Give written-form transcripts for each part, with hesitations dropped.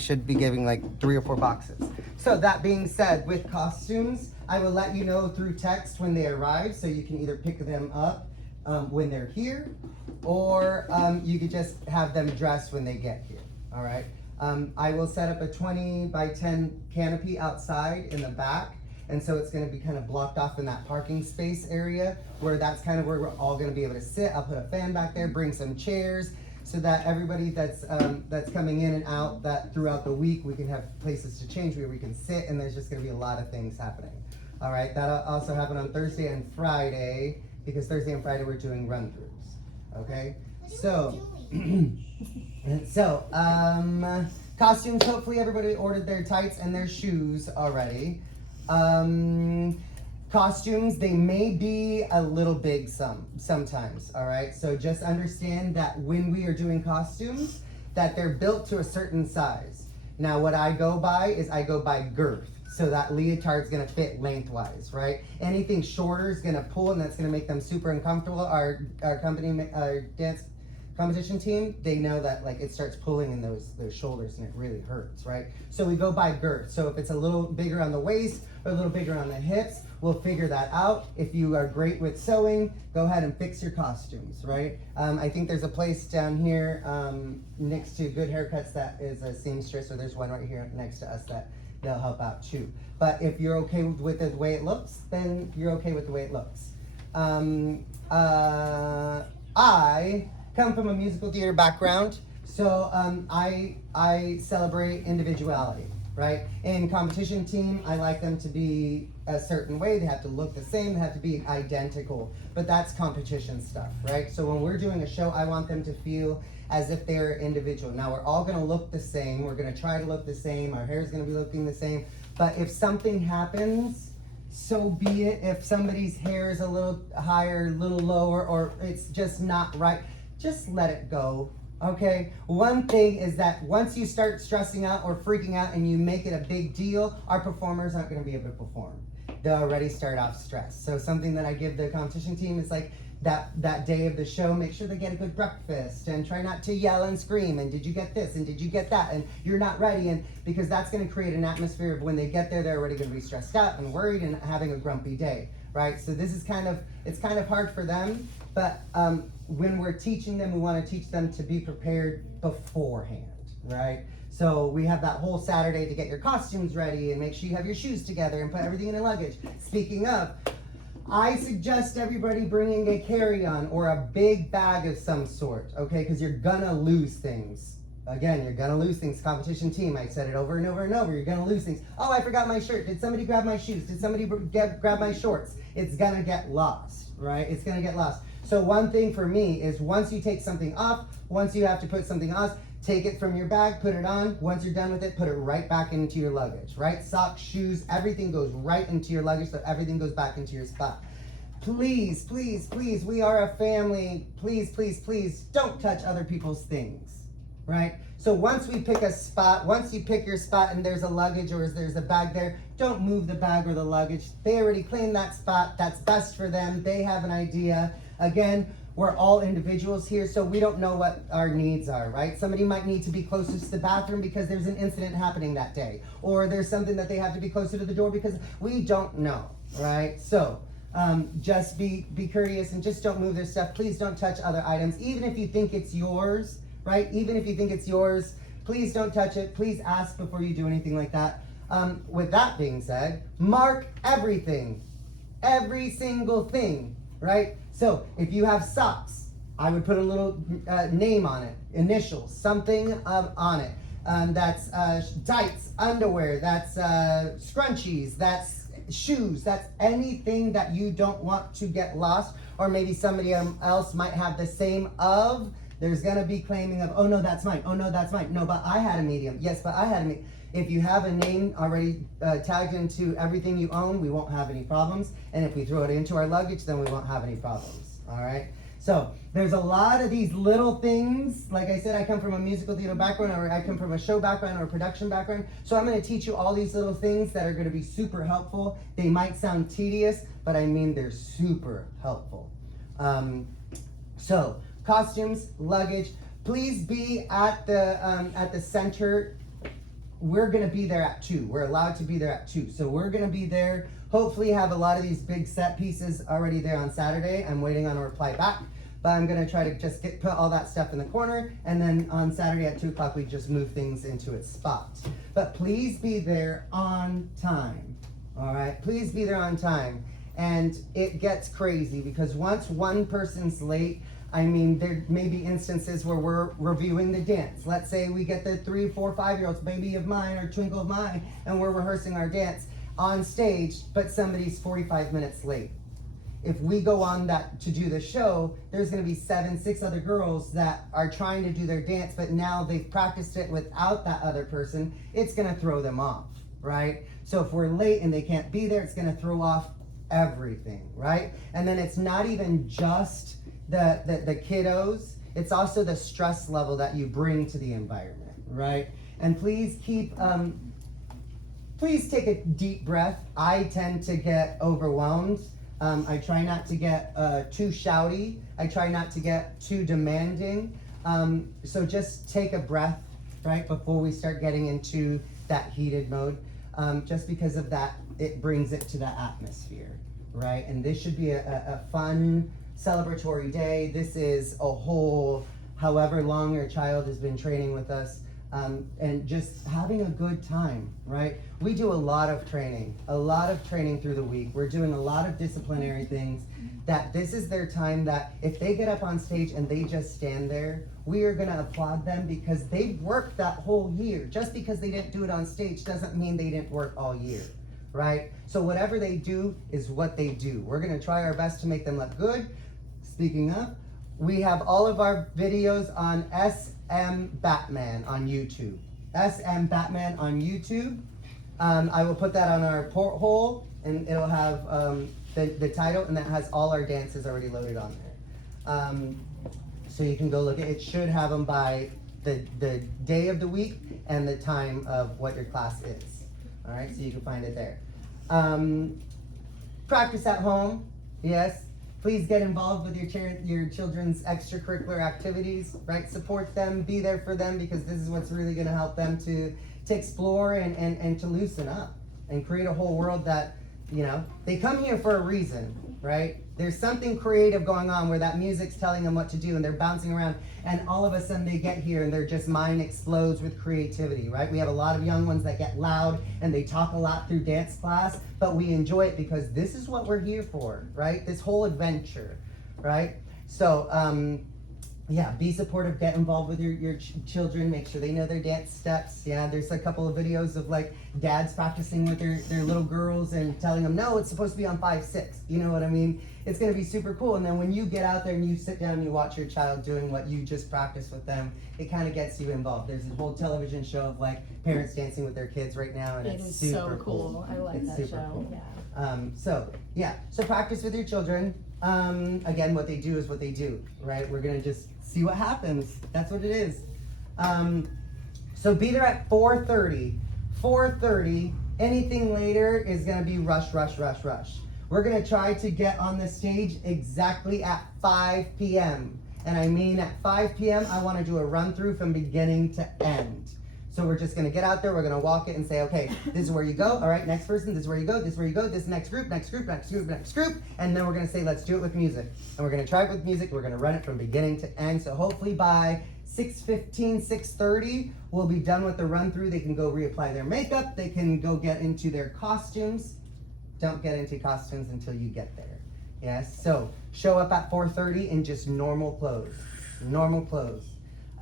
should be giving like 3 or 4 boxes. So that being said, with costumes, I will let you know through text when they arrive, so you can either pick them up when they're here, or you could just have them dressed when they get here. All right. I will set up a 20 by 10 canopy outside in the back. And so it's going to be kind of blocked off in that parking space area where that's kind of where we're all going to be able to sit. I'll put a fan back there, bring some chairs so that everybody that's coming in and out that throughout the week, we can have places to change where we can sit, and there's just going to be a lot of things happening. All right, that'll also happen on Thursday and Friday, because Thursday and Friday we're doing run-throughs. Okay, so costumes, hopefully everybody ordered their tights and their shoes already. Costumes, they may be a little big sometimes, all right? So just understand that when we are doing costumes, that they're built to a certain size. Now what I go by is I go by girth. So that leotard's gonna fit lengthwise, right? Anything shorter is gonna pull, and that's gonna make them super uncomfortable. Our dance competition team, they know that like it starts pulling in those shoulders and it really hurts, right? So we go by girth. So if it's a little bigger on the waist or a little bigger on the hips, we'll figure that out. If you are great with sewing, go ahead and fix your costumes, right? I think there's a place down here next to Good Haircuts that is a seamstress, or there's one right here next to us that they'll help out too. But if you're okay with the way it looks, then you're okay with the way it looks. I come from a musical theater background, so I celebrate individuality, right? In competition team, I like them to be a certain way. They have to look the same, they have to be identical, but that's competition stuff, right? So when we're doing a show, I want them to feel as if they're individual. Now we're all gonna look the same, we're gonna try to look the same, our hair's gonna be looking the same, but if something happens, so be it. If somebody's hair is a little higher, a little lower, or it's just not right, just let it go, okay? One thing is that once you start stressing out or freaking out and you make it a big deal, our performers aren't gonna be able to perform. They'll already start off stressed. So something that I give the competition team is like, that day of the show, make sure they get a good breakfast and try not to yell and scream and did you get this and did you get that and you're not ready, and because that's going to create an atmosphere of when they get there, they're already going to be stressed out and worried and having a grumpy day, right? So this is it's kind of hard for them, but when we're teaching them, we want to teach them to be prepared beforehand, right? So we have that whole Saturday to get your costumes ready and make sure you have your shoes together and put everything in your luggage. Speaking of, I suggest everybody bringing a carry-on or a big bag of some sort, okay? Because you're gonna lose things. Again, you're gonna lose things. Competition team, I said it over and over and over. You're gonna lose things. Oh, I forgot my shirt. Did somebody grab my shoes? Did somebody grab my shorts? It's gonna get lost, right? It's gonna get lost. So one thing for me is once you take something off, once you have to put something on, take it from your bag, put it on. Once you're done with it, put it right back into your luggage, right? Socks, shoes, everything goes right into your luggage, so everything goes back into your spot. Please, please, please, we are a family. Please, please, please, don't touch other people's things, right? So once we pick a spot, once you pick your spot and there's a luggage or there's a bag there, don't move the bag or the luggage. They already claimed that spot. That's best for them. They have an idea. Again, we're all individuals here, so we don't know what our needs are, right? Somebody might need to be closer to the bathroom because there's an incident happening that day, or there's something that they have to be closer to the door because we don't know, right? So just be courteous and just don't move their stuff. Please don't touch other items, even if you think it's yours, right? Even if you think it's yours, please don't touch it. Please ask before you do anything like that. With that being said, mark everything, every single thing, right? So if you have socks, I would put a little name on it, initials, something on it. That's tights, underwear, that's scrunchies, that's shoes, that's anything that you don't want to get lost, or maybe somebody else might have the same of. There's gonna be claiming of, oh no, that's mine, oh no, that's mine. No, but I had a medium. Yes, but I had a medium. If you have a name already tagged into everything you own, we won't have any problems. And if we throw it into our luggage, then we won't have any problems, all right? So there's a lot of these little things. Like I said, I come from a musical theater background, or I come from a show background or a production background. So I'm gonna teach you all these little things that are gonna be super helpful. They might sound tedious, but I mean they're super helpful. So costumes, luggage, please be at the center we're gonna be there at 2. We're allowed to be there at 2. So we're gonna be there, hopefully have a lot of these big set pieces already there on Saturday. I'm waiting on a reply back, but I'm gonna try to just put all that stuff in the corner, and then on Saturday at 2 o'clock, we just move things into its spot. But please be there on time, all right? Please be there on time. And it gets crazy because once one person's late, I mean, there may be instances where we're reviewing the dance. Let's say we get the 3, 4, 5-year-olds, Baby of Mine or Twinkle of Mine, and we're rehearsing our dance on stage, but somebody's 45 minutes late. If we go on that to do the show, there's gonna be 6 other girls that are trying to do their dance, but now they've practiced it without that other person. It's gonna throw them off, right? So if we're late and they can't be there, it's gonna throw off everything, right? And then it's not even just the kiddos, it's also the stress level that you bring to the environment, right? And please please take a deep breath. I tend to get overwhelmed. I try not to get too shouty. I try not to get too demanding. So just take a breath, right, before we start getting into that heated mode. Just because of that, it brings it to the atmosphere, right? And this should be a fun, celebratory day. This is a whole, however long your child has been training with us, and just having a good time, right? We do a lot of training through the week. We're doing a lot of disciplinary things that this is their time that if they get up on stage and they just stand there, we are gonna applaud them because they've worked that whole year. Just because they didn't do it on stage doesn't mean they didn't work all year, right? So whatever they do is what they do. We're gonna try our best to make them look good. Speaking of, we have all of our videos on SM Batman on YouTube. SM Batman on YouTube. I will put that on our porthole, and it'll have the title, and that has all our dances already loaded on there. So you can go look at it. It should have them by the day of the week and the time of what your class is. All right, so you can find it there. Practice at home, yes. Please get involved with your children's extracurricular activities, right? Support them, be there for them, because this is what's really gonna help them to explore and to loosen up and create a whole world that, you know, they come here for a reason, right? There's something creative going on where that music's telling them what to do and they're bouncing around, and all of a sudden they get here and their just mind explodes with creativity, right? We have a lot of young ones that get loud and they talk a lot through dance class, but we enjoy it because this is what we're here for, right? This whole adventure, right? So, yeah, be supportive, get involved with your children, make sure they know their dance steps. Yeah, there's a couple of videos of like dads practicing with their little girls and telling them, no, it's supposed to be on 5/6. You know what I mean? It's gonna be super cool. And then when you get out there and you sit down and you watch your child doing what you just practiced with them, it kind of gets you involved. There's a whole television show of like parents dancing with their kids right now, and it's super so cool. I like that show. Cool. Yeah. So practice with your children. Again, what they do is what they do, right? We're gonna just see what happens. That's what it is. So be there at 4:30. 4:30. Anything later is gonna be rush, rush, rush, rush. We're gonna try to get on the stage exactly at 5 p.m. And I mean at 5 p.m. I wanna do a run through from beginning to end. So we're just gonna get out there, we're gonna walk it and say, okay, this is where you go, all right, next person, this is where you go, this is where you go, this next group, next group, next group, next group, and then we're gonna say, let's do it with music. And we're gonna try it with music, we're gonna run it from beginning to end, so hopefully by 6:15, 6:30, we'll be done with the run through. They can go reapply their makeup, they can go get into their costumes. Don't get into costumes until you get there, yes? So show up at 4:30 in just normal clothes, normal clothes.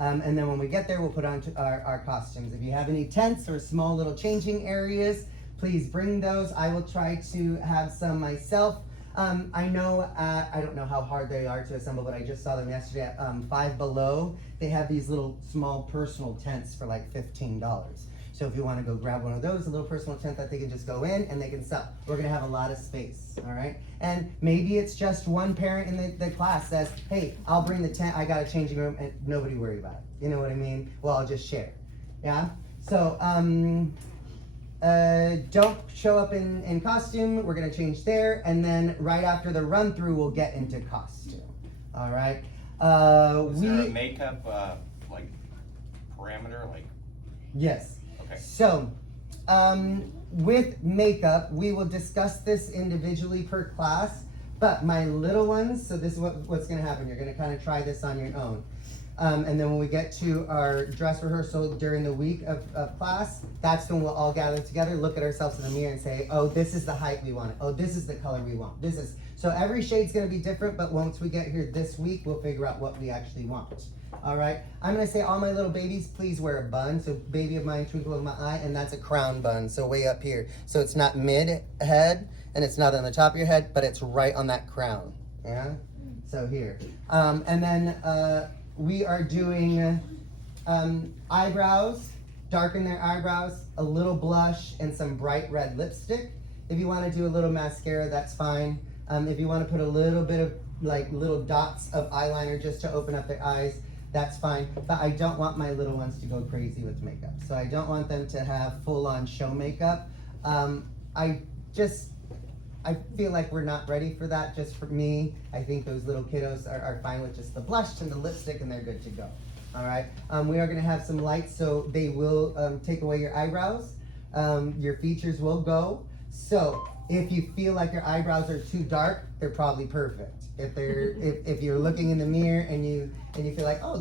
And then when we get there, we'll put on our costumes. If you have any tents or small little changing areas, please bring those. I will try to have some myself. I know, I don't know how hard they are to assemble, but I just saw them yesterday at Five Below. They have these little small personal tents for like $15. So if you want to go grab one of those, a little personal tent that they can just go in and they can sell. We're going to have a lot of space, all right? And maybe it's just one parent in the class says, hey, I'll bring the tent, I got a changing room, and nobody worry about it. You know what I mean? Well, I'll just share, yeah? So don't show up in costume. We're going to change there. And then right after the run through, we'll get into costume, all right? Is there a makeup, like, parameter, like? Yes. Okay. So, with makeup, we will discuss this individually per class, but my little ones, so this is what's gonna happen. You're gonna kind of try this on your own. And then when we get to our dress rehearsal during the week of class, that's when we'll all gather together, look at ourselves in the mirror and say, oh, this is the height we want. Oh, this is the color we want. So every shade's gonna be different, but once we get here this week, we'll figure out what we actually want. All right, I'm gonna say all my little babies, please wear a bun. So baby of mine, twinkle of my eye, and that's a crown bun, so way up here. So it's not mid head, and it's not on the top of your head, but it's right on that crown, yeah? So here, and then we are doing eyebrows, darken their eyebrows, a little blush, and some bright red lipstick. If you wanna do a little mascara, that's fine. If you wanna put a little bit of like little dots of eyeliner just to open up their eyes, that's fine, but I don't want my little ones to go crazy with makeup. So I don't want them to have full-on show makeup. I feel like we're not ready for that, just for me. I think those little kiddos are fine with just the blush and the lipstick and they're good to go. All right, we are gonna have some lights, so they will take away your eyebrows. Your features will go. So if you feel like your eyebrows are too dark, they're probably perfect. If you're looking in the mirror and you feel like, oh,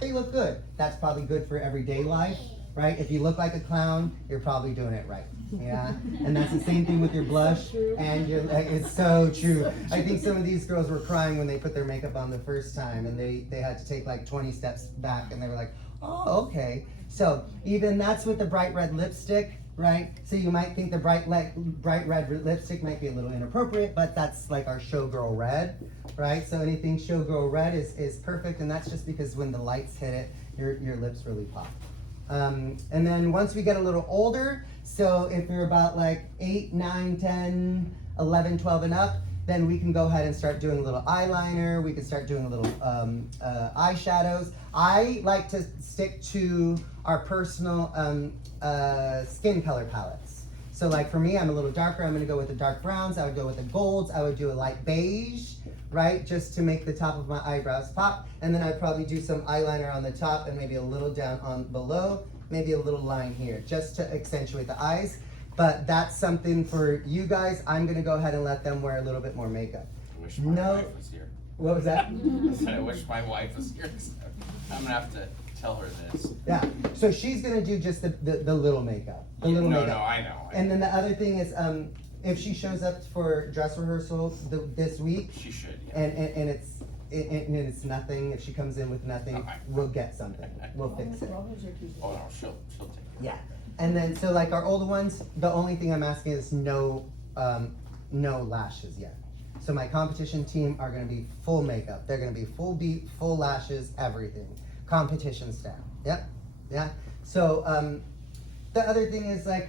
they look good, that's probably good for everyday life, right? If you look like a clown, you're probably doing it right. Yeah, and that's the same thing with your blush and it's so true. I think some of these girls were crying when they put their makeup on the first time and they had to take like 20 steps back and they were like, oh, okay. So even that's with the bright red lipstick, right? So you might think the bright red lipstick might be a little inappropriate, but that's like our showgirl red, right? So anything showgirl red is perfect, and that's just because when the lights hit it, your lips really pop. And then once we get a little older, so if you're about like 8, 9, 10, 11, 12 and up, then we can go ahead and start doing a little eyeliner. We can start doing a little eyeshadows. I like to stick to our personal skin color palettes. So like for me, I'm a little darker. I'm gonna go with the dark browns. I would go with the golds. I would do a light beige, right? Just to make the top of my eyebrows pop. And then I'd probably do some eyeliner on the top and maybe a little down on below, maybe a little line here, just to accentuate the eyes. But that's something for you guys. I'm gonna go ahead and let them wear a little bit more makeup. I wish my wife was here. What was that? I said I wish my wife was here. I'm gonna have to tell her this. Yeah, so she's gonna do just the little makeup, No, I know. And then the other thing is, if she shows up for dress rehearsal this week, She should, yeah. and it's nothing, if she comes in with nothing, Okay. we'll get something, we'll fix it. Oh, no, she'll take it. Yeah, and then, so like our older ones, the only thing I'm asking is no lashes yet. So my competition team are gonna be full makeup, they're gonna be full beat, full lashes, everything. Competition style, yep, yeah. So, the other thing is like,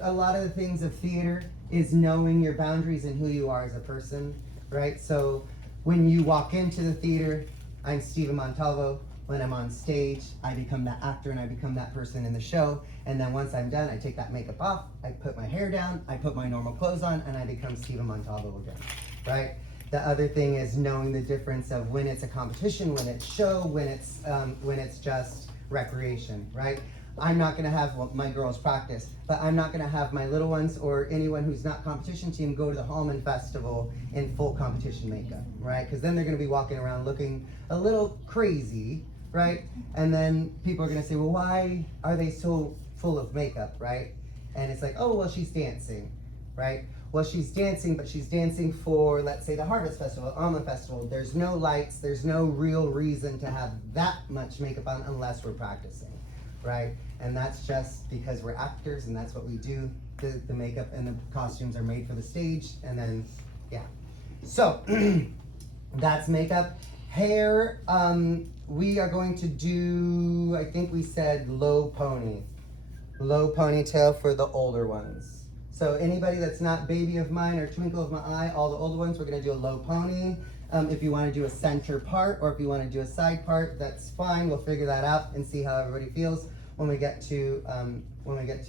a lot of the things of theater is knowing your boundaries and who you are as a person, right? So when you walk into the theater, I'm Steven Montalvo. When I'm on stage, I become that actor and I become that person in the show. And then once I'm done, I take that makeup off, I put my hair down, I put my normal clothes on, and I become Steven Montalvo again, right? The other thing is knowing the difference of when it's a competition, when it's show, when it's just recreation, right? I'm not gonna have my girls practice, but I'm not gonna have my little ones or anyone who's not competition team go to the Hallman Festival in full competition makeup, right? Because then they're gonna be walking around looking a little crazy, right? And then people are gonna say, well, why are they so full of makeup, right? And it's like, oh, well, she's dancing, right? Well, she's dancing, but she's dancing for, let's say, the Harvest Festival, Almond Festival. There's no lights, there's no real reason to have that much makeup on unless we're practicing, right? And that's just because we're actors and that's what we do. The makeup and the costumes are made for the stage, and then, yeah. So, that's makeup. Hair, we are going to do, I think we said low pony. Low ponytail for the older ones. So anybody that's not baby of mine or twinkle of my eye, all the older ones, we're gonna do a low pony. If you wanna do a center part or if you wanna do a side part, that's fine. We'll figure that out and see how everybody feels when we get to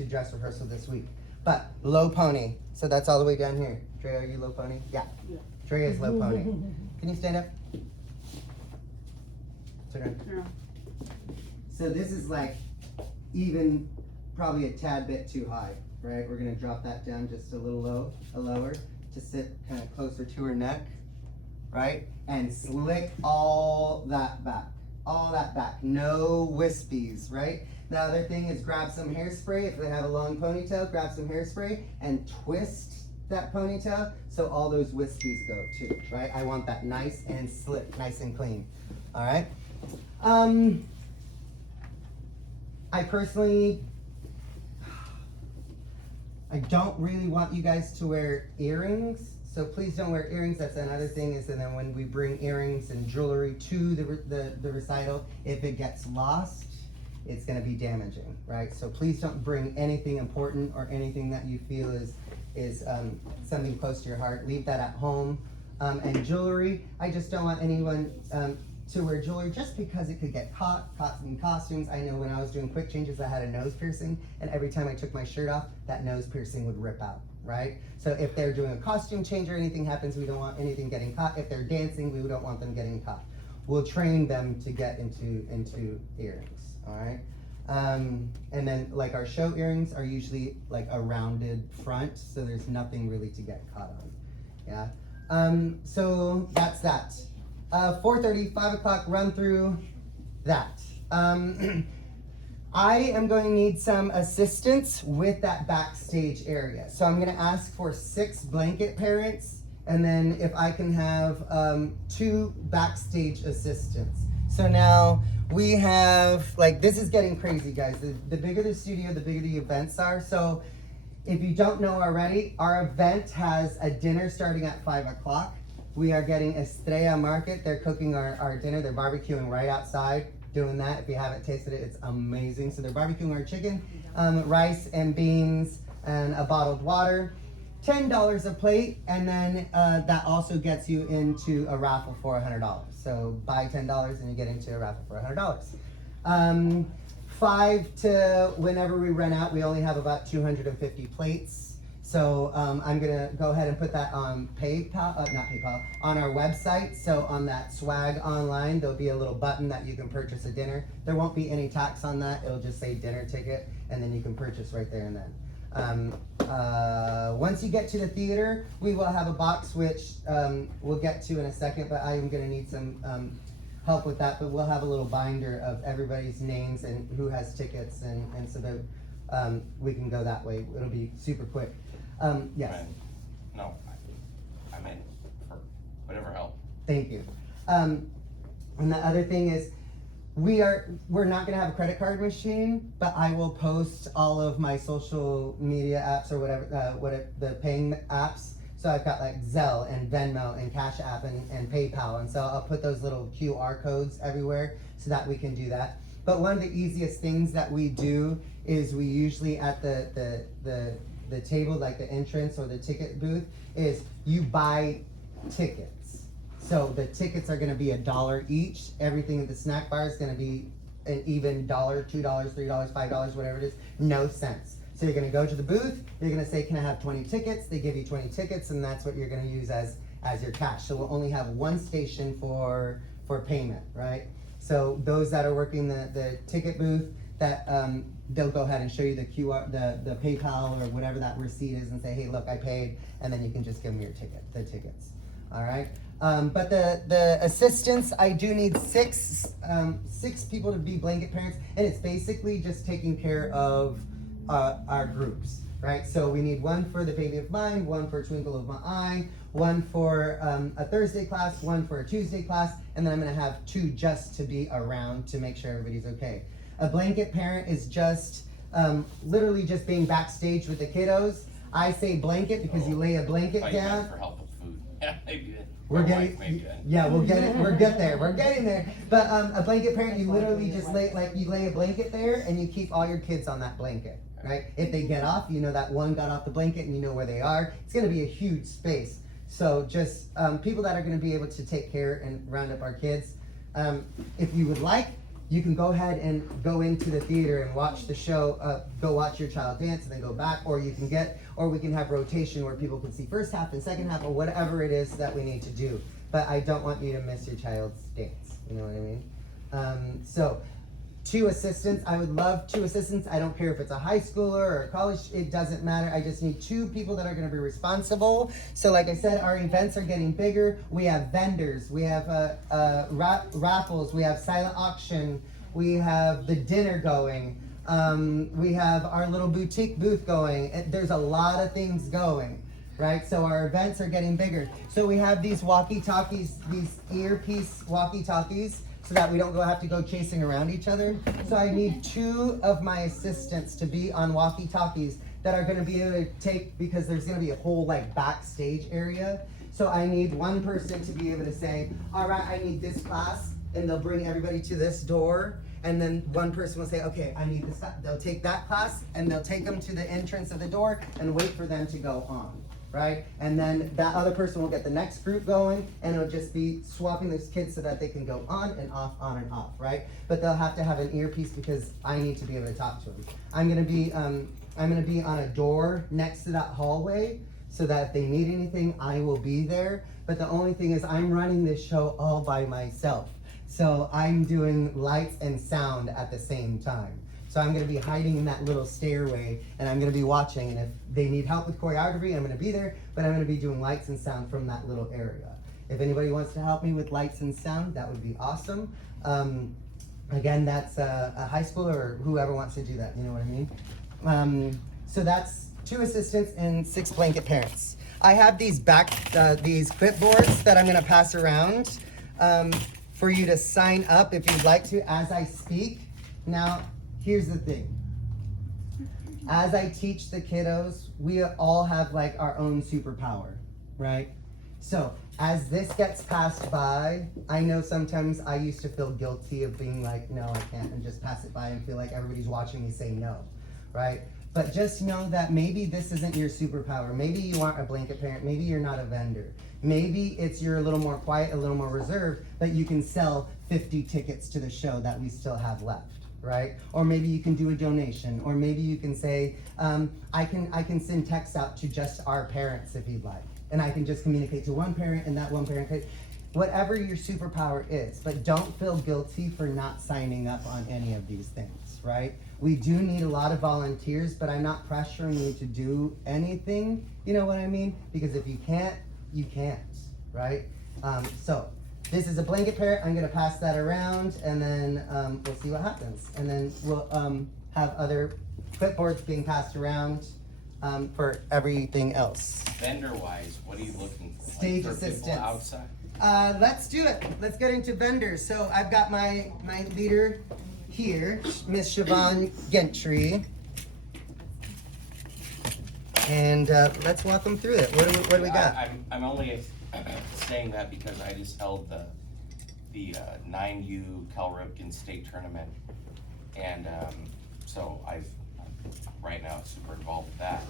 dress rehearsal this week. But low pony, so that's all the way down here. Drea, are you low pony? Yeah. Drea is low pony. Can you stand up? Turn around. Yeah. So this is like even probably a tad bit too high, right? We're gonna drop that down just a little lower to sit kind of closer to her neck, right? And slick all that back, no wispies, right? The other thing is grab some hairspray. If they have a long ponytail, grab some hairspray and twist that ponytail so all those wispies go too, right? I want that nice and slick, nice and clean, all right? I personally, I don't really want you guys to wear earrings, so please don't wear earrings. That's another thing is, and then when we bring earrings and jewelry to the recital, if it gets lost, it's gonna be damaging, right? So please don't bring anything important or anything that you feel is something close to your heart. Leave that at home. And jewelry, I just don't want anyone to wear jewelry just because it could get caught in costumes. I know when I was doing quick changes, I had a nose piercing, and every time I took my shirt off, that nose piercing would rip out, right? So if they're doing a costume change or anything happens, we don't want anything getting caught. If they're dancing, we don't want them getting caught. We'll train them to get into earrings, all right? And then like our show earrings are usually like a rounded front, so there's nothing really to get caught on, yeah? So that's that. 4:30, 5 o'clock, run through that. I am going to need some assistance with that backstage area. So I'm going to ask for 6 blanket parents, and then if I can have 2 backstage assistants. So now we have, like, this is getting crazy, guys. The bigger the studio, the bigger the events are. So if you don't know already, our event has a dinner starting at 5 o'clock. We are getting Estrella Market. They're cooking our dinner. They're barbecuing right outside, doing that. If you haven't tasted it, it's amazing. So they're barbecuing our chicken, rice and beans, and a bottled water. $10 a plate, and then that also gets you into a raffle for $100. So buy $10 and you get into a raffle for $100. 5 to whenever we run out, we only have about 250 plates. So I'm gonna go ahead and put that on PayPal, not PayPal, on our website. So on that swag online, there'll be a little button that you can purchase a dinner. There won't be any tax on that. It'll just say dinner ticket, and then you can purchase right there and then. Once you get to the theater, we will have a box which we'll get to in a second, but I am gonna need some help with that. But we'll have a little binder of everybody's names and who has tickets, and so that we can go that way. It'll be super quick. Yes. No, I meant for whatever help. Thank you. And the other thing is, we're not gonna have a credit card machine, but I will post all of my social media apps or whatever, the paying apps. So I've got like Zelle and Venmo and Cash App and PayPal, and so I'll put those little QR codes everywhere so that we can do that. But one of the easiest things that we do is we usually at the table, like the entrance or the ticket booth, is you buy tickets. So the tickets are gonna be $1 each. Everything at the snack bar is gonna be an even $1, $2, $3, $5, whatever it is, no cents. So you're gonna go to the booth, you're gonna say, can I have 20 tickets? They give you 20 tickets, and that's what you're gonna use as your cash. So we'll only have one station for payment, right? So those that are working the ticket booth, that they'll go ahead and show you the QR, the PayPal or whatever that receipt is, and say, hey, look, I paid, and then you can just give them the tickets. All right. But the assistants, I do need six people to be blanket parents, and it's basically just taking care of our groups, right? So we need one for the baby of mine, one for Twinkle of my eye, one for a Thursday class, one for a Tuesday class, and then I'm gonna have 2 just to be around to make sure everybody's okay. A blanket parent is just literally just being backstage with the kiddos. I say blanket because you lay a blanket down. For help with food. Yeah, maybe. We'll get it. We're good there. We're getting there. But a blanket parent, you literally just lay a blanket there, and you keep all your kids on that blanket, right? If they get off, you know that one got off the blanket, and you know where they are. It's going to be a huge space. So just people that are going to be able to take care and round up our kids. If you would like, you can go ahead and go into the theater and watch the show, go watch your child dance and then go back, or we can have rotation where people can see first half and second half, or whatever it is that we need to do. But I don't want you to miss your child's dance, you know what I mean? So 2 assistants. I would love 2 assistants. I don't care if it's a high schooler or a college, it doesn't matter. I just need 2 people that are gonna be responsible. So like I said, our events are getting bigger. We have vendors, we have raffles, we have silent auction, we have the dinner going. We have our little boutique booth going. There's a lot of things going, right? So our events are getting bigger. So we have these walkie-talkies, these earpiece walkie-talkies, so that we don't have to go chasing around each other. So I need 2 of my assistants to be on walkie-talkies that are gonna be able to take, because there's gonna be a whole like backstage area. So I need 1 person to be able to say, all right, I need this class, and they'll bring everybody to this door. And then 1 person will say, okay, I need this class. They'll take that class and they'll take them to the entrance of the door and wait for them to go on, right? And then that other person will get the next group going, and it'll just be swapping those kids so that they can go on and off, right? But they'll have to have an earpiece because I need to be able to talk to them. I'm gonna be on a door next to that hallway so that if they need anything, I will be there. But the only thing is I'm running this show all by myself. So I'm doing lights and sound at the same time. So I'm gonna be hiding in that little stairway, and I'm gonna be watching, and if they need help with choreography, I'm gonna be there, but I'm gonna be doing lights and sound from that little area. If anybody wants to help me with lights and sound, that would be awesome. Again, that's a high schooler or whoever wants to do that, you know what I mean? So that's 2 assistants and 6 blanket parents. I have these these clipboards that I'm gonna pass around. For you to sign up if you'd like to as I speak. Now, here's the thing. As I teach the kiddos, we all have like our own superpower, right? So as this gets passed by, I know sometimes I used to feel guilty of being like, no, I can't, and just pass it by and feel like everybody's watching me say no, right? But just know that maybe this isn't your superpower. Maybe you aren't a blanket parent. Maybe you're not a vendor. Maybe you're a little more quiet, a little more reserved, but you can sell 50 tickets to the show that we still have left, right? Or maybe you can do a donation, or maybe you can say, I can send texts out to just our parents if you'd like, and I can just communicate to 1 parent, and that 1 parent whatever your superpower is, but don't feel guilty for not signing up on any of these things, right? We do need a lot of volunteers, but I'm not pressuring you to do anything, you know what I mean? Because if you can't, you can't, right? So this is a blanket parent. I'm gonna pass that around, and then we'll see what happens. And then we'll have other clipboards being passed around for everything else. Vendor-wise, what are you looking for? Stage Like for people assistants. outside? Let's do it. Let's get into vendors. So I've got my leader here, Miss Siobhan Gentry. And let's walk them through it. What do we got? I'm only saying that because I just held the 9U Cal Ripken State Tournament, and so I'm right now super involved with that.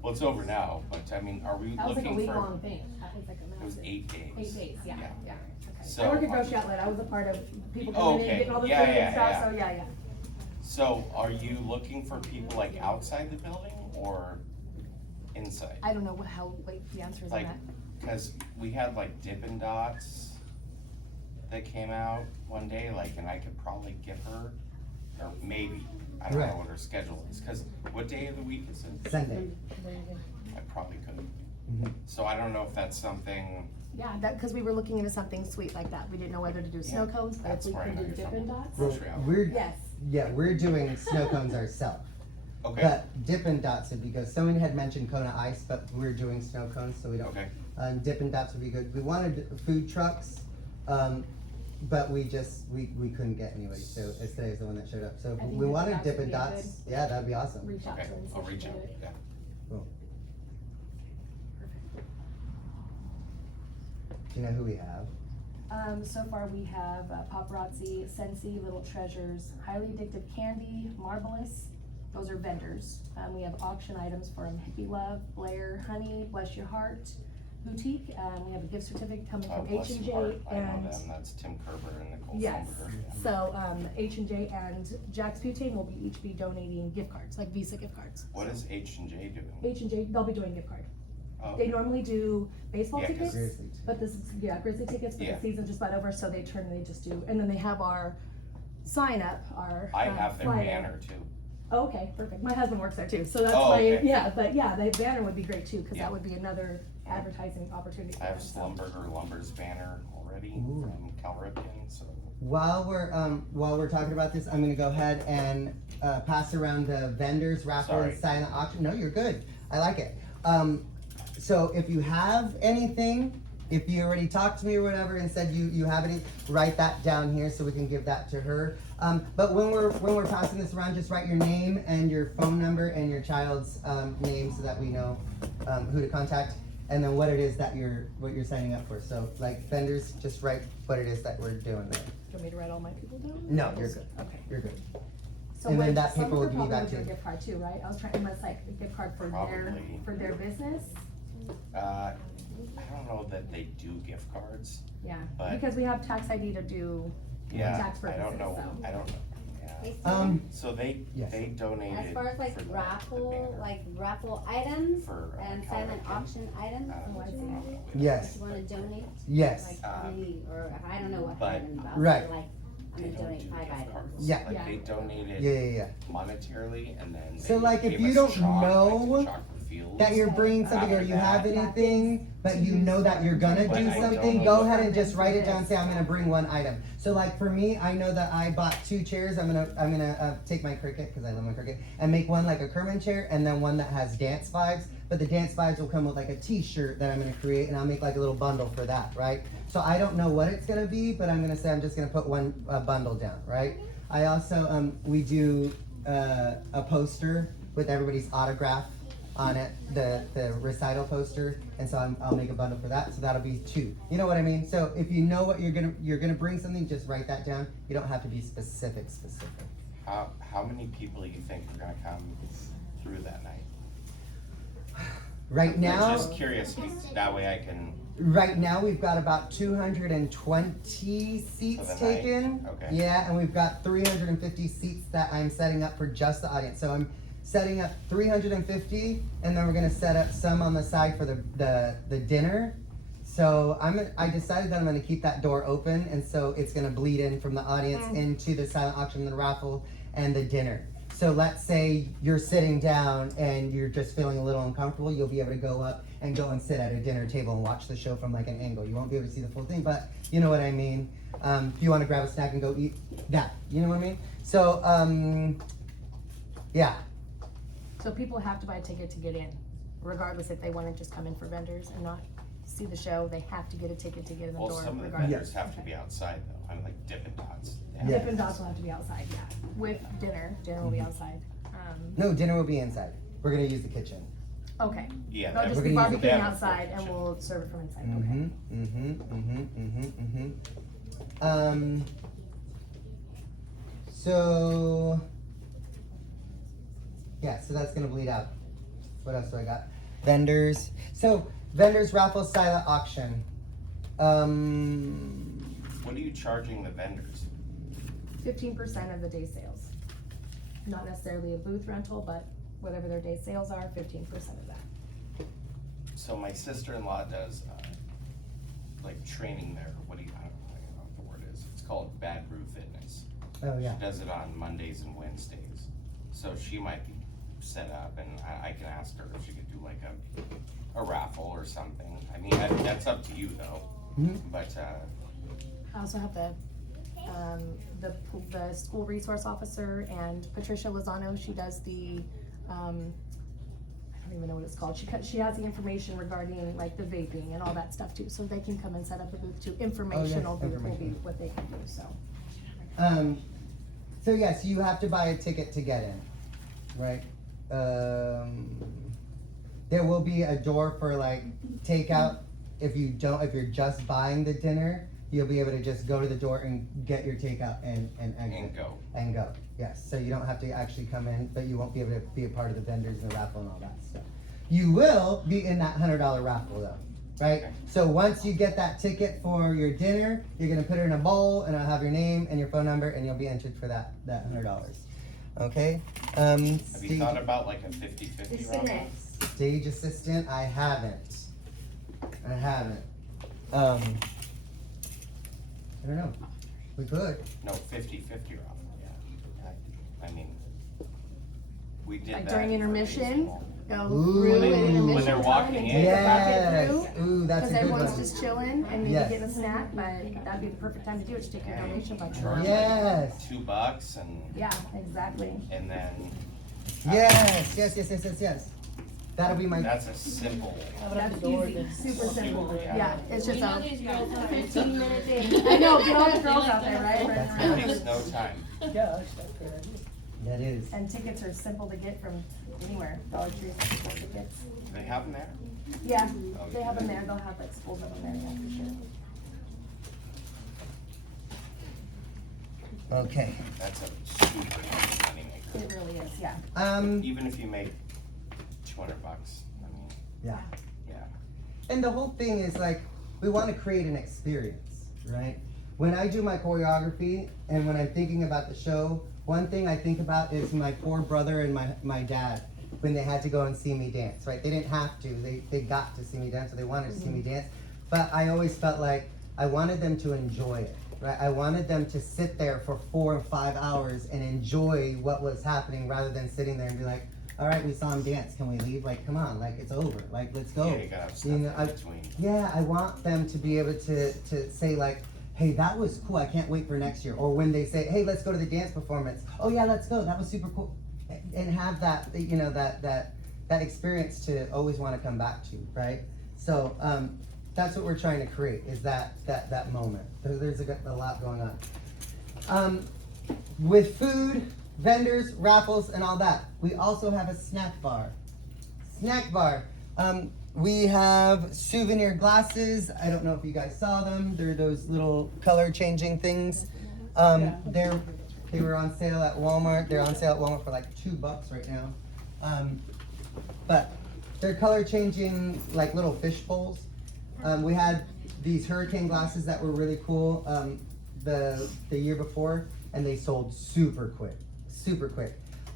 Well, it's over now, but I mean, are we That was like a looking for? week-long thing. That was like a It was massive. 8 days. 8 days, yeah, Yeah. yeah. Okay. So, I work at Grocery Outlet, I was a part of people Oh, coming in, okay. getting all the food Yeah, and yeah, stuff, yeah. so yeah. So are you looking for people like outside the building or inside? I don't know how, like, the answer is on Like, that. cause we had like Dippin' Dots that came out one day, like, and I could probably get her, or maybe, I don't know Right. what her schedule is, cause what day of the week is it? Sunday. I probably could. Mhm. So I don't know if that's something, Yeah, that, cause we were looking into something sweet like that, we didn't know whether to do snow Yeah, cones, but if that's we where I could know do you're Dippin' from. Dots. Well, Grocery Outlet. we're doing snow cones ourselves. okay, But Dippin' Dots would be good. Someone had mentioned Kona Ice, but we're doing snow cones, so we don't. okay, Dippin' Dots would be good. We wanted food trucks, but we couldn't get anybody. So Estelle is the one that showed up. So I think we Dippin' wanted Dots would Dippin' be Dots. Yeah, that'd be awesome. Reach out to okay, them. see I'll if we reach can out, do it. yeah. Cool. Do you know who we have? So far we have Paparazzi, Sensi, Little Treasures, Highly Addictive Candy, Marvelous, those are vendors. We have auction items from Hippie Love, Blair, Honey, Bless Your Heart, Boutique, we have a gift certificate coming from Bless H&J Your Heart, I know and, them, that's Tim Kerber and Nicole yes. Somberger, yeah. So, H&J and Jack's Butane will each be donating gift cards, like Visa gift cards. What is H&J doing? H&J, they'll be doing gift card. Oh, They normally do baseball Yeah, 'cause tickets, Grizzly. but this is, Grizzly tickets, but Yeah. the season's just about over, so they just do, and then they have our sign up, our. I have their flyer. banner too. Oh, okay, perfect. My husband works there too, so that's Oh, why, okay. yeah, but yeah, the banner would be great too, cause Yeah. that would be another advertising opportunity for I have us. Slumberger Lumber's banner already Ooh. from Cal Ripken, so. While we're talking about this, I'm gonna go ahead and pass around the vendors raffle and Sorry. silent auction. No, you're good. I like it. So if you have anything, if you already talked to me or whatever and said you have any, write that down here so we can give that to her. But when we're passing this around, just write your name and your phone number and your child's name so that we know who to contact, and then what it is that you're signing up for. So like vendors, just write what it is that we're doing there. Do you want me to write all my people down? No, you're good. Okay. You're good. So And then would that paper Slumberger will give you probably back would do a too. gift card too, right? I was trying, unless like a gift card Probably. for their business, I don't know that they do gift cards. yeah, But- because we have tax ID to do Yeah, tax I purposes, don't know, so. I don't know, Hey, yeah. Steve, So they Yes. donated. as far as like for the raffle, banner like raffle items For, and Cal silent Ripken. auction items, Uh, what I you see. wanna do? Yes. You wanna donate? Yes. Like how many, or I don't know what But- items, but Right. I'll say like, I'm They gonna don't donate do 5 gift items. cards. Yeah. Like Yeah. they donated Yeah. monetarily and then So, they like, if gave you us don't chalk, like some know chalk for fields. That you're bringing something, or After you have that- anything, but you know that you're gonna But do I don't something, know go what- ahead and just write it down and say, I'm gonna bring one item. So like for me, I know that I bought 2 chairs, I'm gonna take my cricket, cause I love my cricket, and make one like a Kerman chair, and then one that has dance vibes, but the dance vibes will come with like a t-shirt that I'm gonna create, and I'll make like a little bundle for that, right? So I don't know what it's gonna be, but I'm gonna say I'm just gonna put one bundle down, right? I also, we do a poster with everybody's autograph on it, the recital poster, and so I'll make a bundle for that, so that'll be 2. You know what I mean? So if you know what you're gonna bring something, just write that down. You don't have to be specific. How many people you think are gonna come through that night? Right I'm now, just curious, that way I can, we've got about 220 seats For the night? taken. Okay. Yeah, and we've got 350 seats that I'm setting up for just the audience. So I'm setting up 350, and then we're gonna set up some on the side for the dinner. So I decided that I'm gonna keep that door open, and so it's gonna bleed in from the audience into the silent auction, the raffle, and the dinner. So let's say you're sitting down and you're just feeling a little uncomfortable, you'll be able to go up and go and sit at a dinner table and watch the show from like an angle. You won't be able to see the full thing, but you know what I mean. If you wanna grab a snack and go eat that, you know what I mean? So, yeah. So people have to buy a ticket to get in, regardless if they wanna just come in for vendors and not see the show, they have to get a ticket to get in the well, door some of the regardless. vendors have to be outside though, I'm like Dippin' Dots. They have Yeah. Dippin' Dots will have to be outside, yeah, with dinner will be outside. No, dinner will be inside. We're gonna use the kitchen. Okay, Yeah, they'll that- just We're be gonna use the- barbecuing Yeah. outside and we'll serve it from inside, okay. So, yeah, so that's gonna bleed out. What else do I got? Vendors. So, vendors, raffle, silent auction. What are you charging the vendors? 15% of the day sales. Not necessarily a booth rental, but whatever their day sales are, 15% of that. So my sister-in-law does, like training there, I don't know what the word is, it's called Bad Brew Fitness. Oh, yeah. She does it on Mondays and Wednesdays, so she might be set up, and I can ask her if she could do like a raffle or something. I mean, that's up to you though, Mhm. but, I also have the school resource officer and Patricia Lozano, she does the, I don't even know what it's called, she has the information regarding like the vaping and all that stuff too, so they can come and set up a booth too, informational booth will be information. what they can do, so. So yes, you have to buy a ticket to get in, right? There will be a door for like takeout. If you're just buying the dinner, you'll be able to just go to the door and get your takeout and exit. and go. And go, yes. So you don't have to actually come in, but you won't be able to be a part of the vendors and the raffle and all that stuff. You will be in that $100 raffle though, right? Okay. So once you get that ticket for your dinner, you're gonna put it in a bowl and it'll have your name and your phone number and you'll be entered for that $100. Okay? Have you thought about like a 50-50 It's the raffle? next. Stage assistant, I haven't. I don't know. We could. No, 50-50 raffle, yeah. I mean, we did Like that. during for intermission, baseball. go Ooh. through When in they- intermission when they're time walking and in. take the Yes. bucket through. Ooh, that's Because a good everyone's one. just chilling and maybe Yes. getting a snack, but that'd be the perfect time to do it, just take your donation by Charge truck. like Yes. $2 Yeah, exactly. and then. Yes. That'll be my. That's a simple, That's easy, super simple, Yeah. yeah, it's just a these girls have 15-minute days. I know, get all the girls out there, right? That's Running it around. takes no time. That is. And tickets are simple to get from anywhere, Dollar Tree, tickets. Do they have them there? Yeah, they have them there, they'll have like schools of them there, yeah, for sure. Okay. That's a super money maker. It really is, yeah. Even if you make $200, I mean, Yeah. yeah. And the whole thing is like, we want to create an experience, right? When I do my choreography and when I'm thinking about the show, one thing I think about is my poor brother and my dad when they had to go and see me dance, right? They didn't have to, they got to see me dance, or they wanted to see me dance. But I always felt like I wanted them to enjoy it, right? I wanted them to sit there for 4 or 5 hours and enjoy what was happening rather than sitting there and be like, all right, we saw him dance, can we leave? Like, come on, like, it's over, like, let's go. Yeah, you gotta have stuff You know, in between. Yeah, I want them to be able to say like, hey, that was cool, I can't wait for next year. Or when they say, hey, let's go to the dance performance. Oh yeah, let's go, that was super cool. And have that, you know, that experience to always want to come back to, right? So that's what we're trying to create, is that moment. There's a lot going on. With food, vendors, raffles, and all that, we also have a snack bar. Snack bar. We have souvenir glasses. I don't know if you guys saw them. They're those little color changing things. They were on sale at Walmart. They're on sale at Walmart for like $2 right now. But they're color changing like little fish bowls. We had these hurricane glasses that were really cool the year before, and they sold super quick.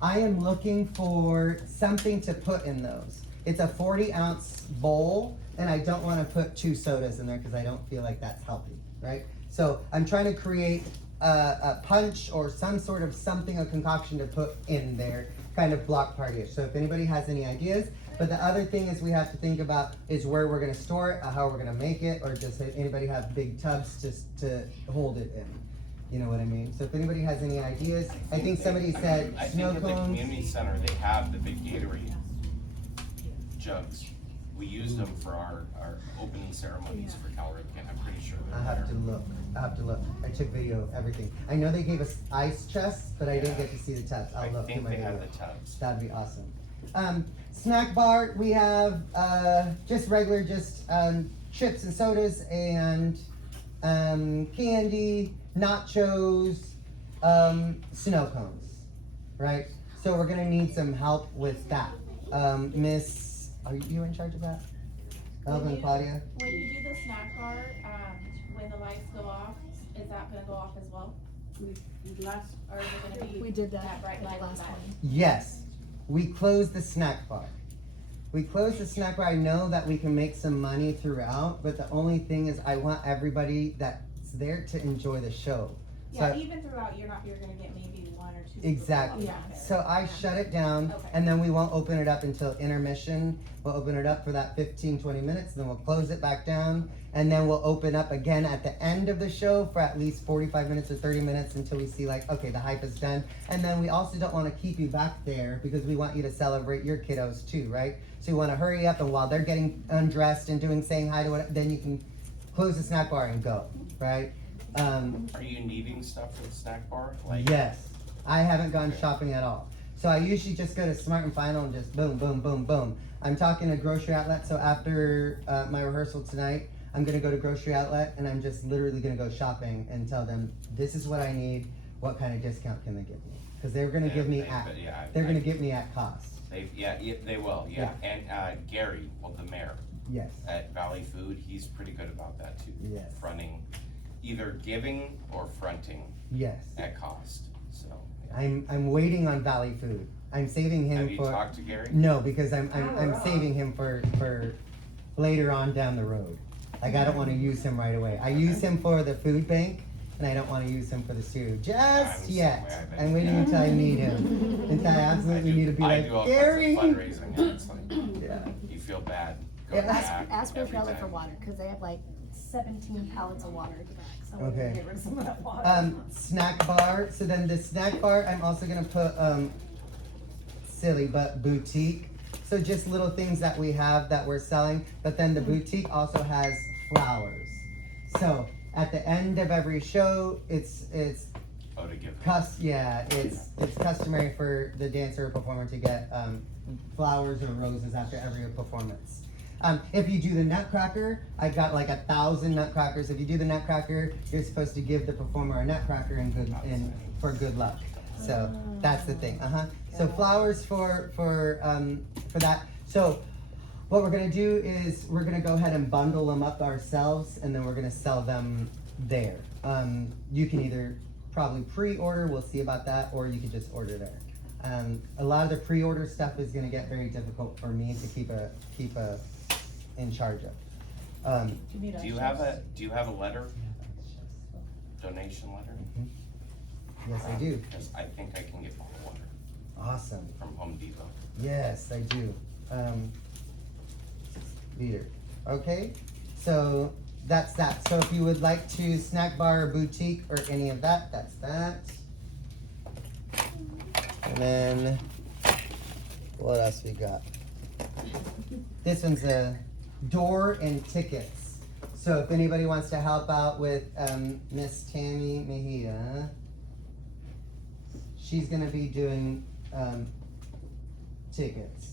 I am looking for something to put in those. It's a 40-ounce bowl, and I don't want to put 2 sodas in there because I don't feel like that's healthy, right? So I'm trying to create a punch or some sort of something, a concoction to put in there, kind of block party-ish. So if anybody has any ideas, but the other thing is we have to think about is where we're gonna store it, how we're gonna make it, or just anybody have big tubs just to hold it in. You know what I mean? So if anybody has any ideas, I think somebody said I snow think at the cones. community center, they have the big Gatorade jugs. We use them for our opening ceremonies for Calric, and I'm pretty sure I they're have to there. look. I took video of everything. I know they gave us ice chests, but I didn't get to see the tubs. I'll I look through think my they video. have the tubs. That'd be awesome. Snack bar, we have just regular, chips and sodas and candy, nachos, snow cones, right? So we're gonna need some help with that. Miss, are you in charge of that? Elvin, Claudia? When you do the snack bar, when the lights go off, is that gonna go off as well? Or is it gonna be? We did that that bright at light the on the last back? one. Yes, we closed the snack bar. I know that we can make some money throughout, but the only thing is I want everybody that's there to enjoy the show. Yeah, So- even throughout, you're gonna get maybe 1 or 2. people Exactly. out there. So I shut it down, Okay. and then we won't open it up until intermission. We'll open it up for that 15, 20 minutes, then we'll close it back down, and then we'll open up again at the end of the show for at least 45 minutes or 30 minutes until we see like, okay, the hype is done. And then we also don't wanna keep you back there because we want you to celebrate your kiddos too, right? So we wanna hurry up, and while they're getting undressed and saying hi to it, then you can close the snack bar and go, right? Are you needing stuff for the snack bar? Like, Yes, I haven't gone shopping at all. So I usually just go to Smart and Final and just boom, boom, boom, boom. I'm talking to Grocery Outlet, so after my rehearsal tonight, I'm gonna go to Grocery Outlet and I'm just literally gonna go shopping and tell them, this is what I need, what kind of discount can they give me? Cause they're gonna give me they're gonna give me at cost. They will, yeah. And Gary, well, the mayor Yes, at Valley Food, he's pretty good about that too. Yes. Fronting, either giving or fronting yes. at cost, so. yeah. I'm waiting on Valley Food. I'm saving him Have you for. talked to Gary? No, because I'm saving him for later on down the road. Like I don't want to use him right away. I use him for the food bank, and I don't want to use him for the studio I'm just the same yet. way. I've been- I'm waiting until I need him. Until I absolutely need to be I like, do all Gary. kinds of fundraising, and it's like, Yeah. you feel bad Yeah. going back Ask for every Charlotte for time. water, cause they have like 17 pallets of water at the back, so we're Okay. gonna get rid of some of that water. Snack bar. So then the snack bar, I'm also gonna put silly but boutique. So just little things that we have that we're selling. But then the boutique also has flowers. So at the end of every show, it's Oh, to give. it's customary for the dancer or performer to get flowers or roses after every performance. If you do the nutcracker, I've got like 1,000 nutcrackers. If you do the nutcracker, you're supposed to give the performer a nutcracker for good luck. So that's the thing. So flowers for that. So what we're gonna do is we're gonna go ahead and bundle them up ourselves, and then we're gonna sell them there. You can either probably pre-order. We'll see about that, or you could just order there. A lot of the pre-order stuff is gonna get very difficult for me to keep in charge of. Do you have a letter? Donation letter? Yes, I do. Because I think I can get bottled water Awesome. from Home Depot. Yes, I do. Leader. Okay, so that's that. So if you would like to snack bar or boutique or any of that, that's that. And then what else we got? This one's a door and tickets. So if anybody wants to help out with Miss Tammy Mejia, she's gonna be doing tickets.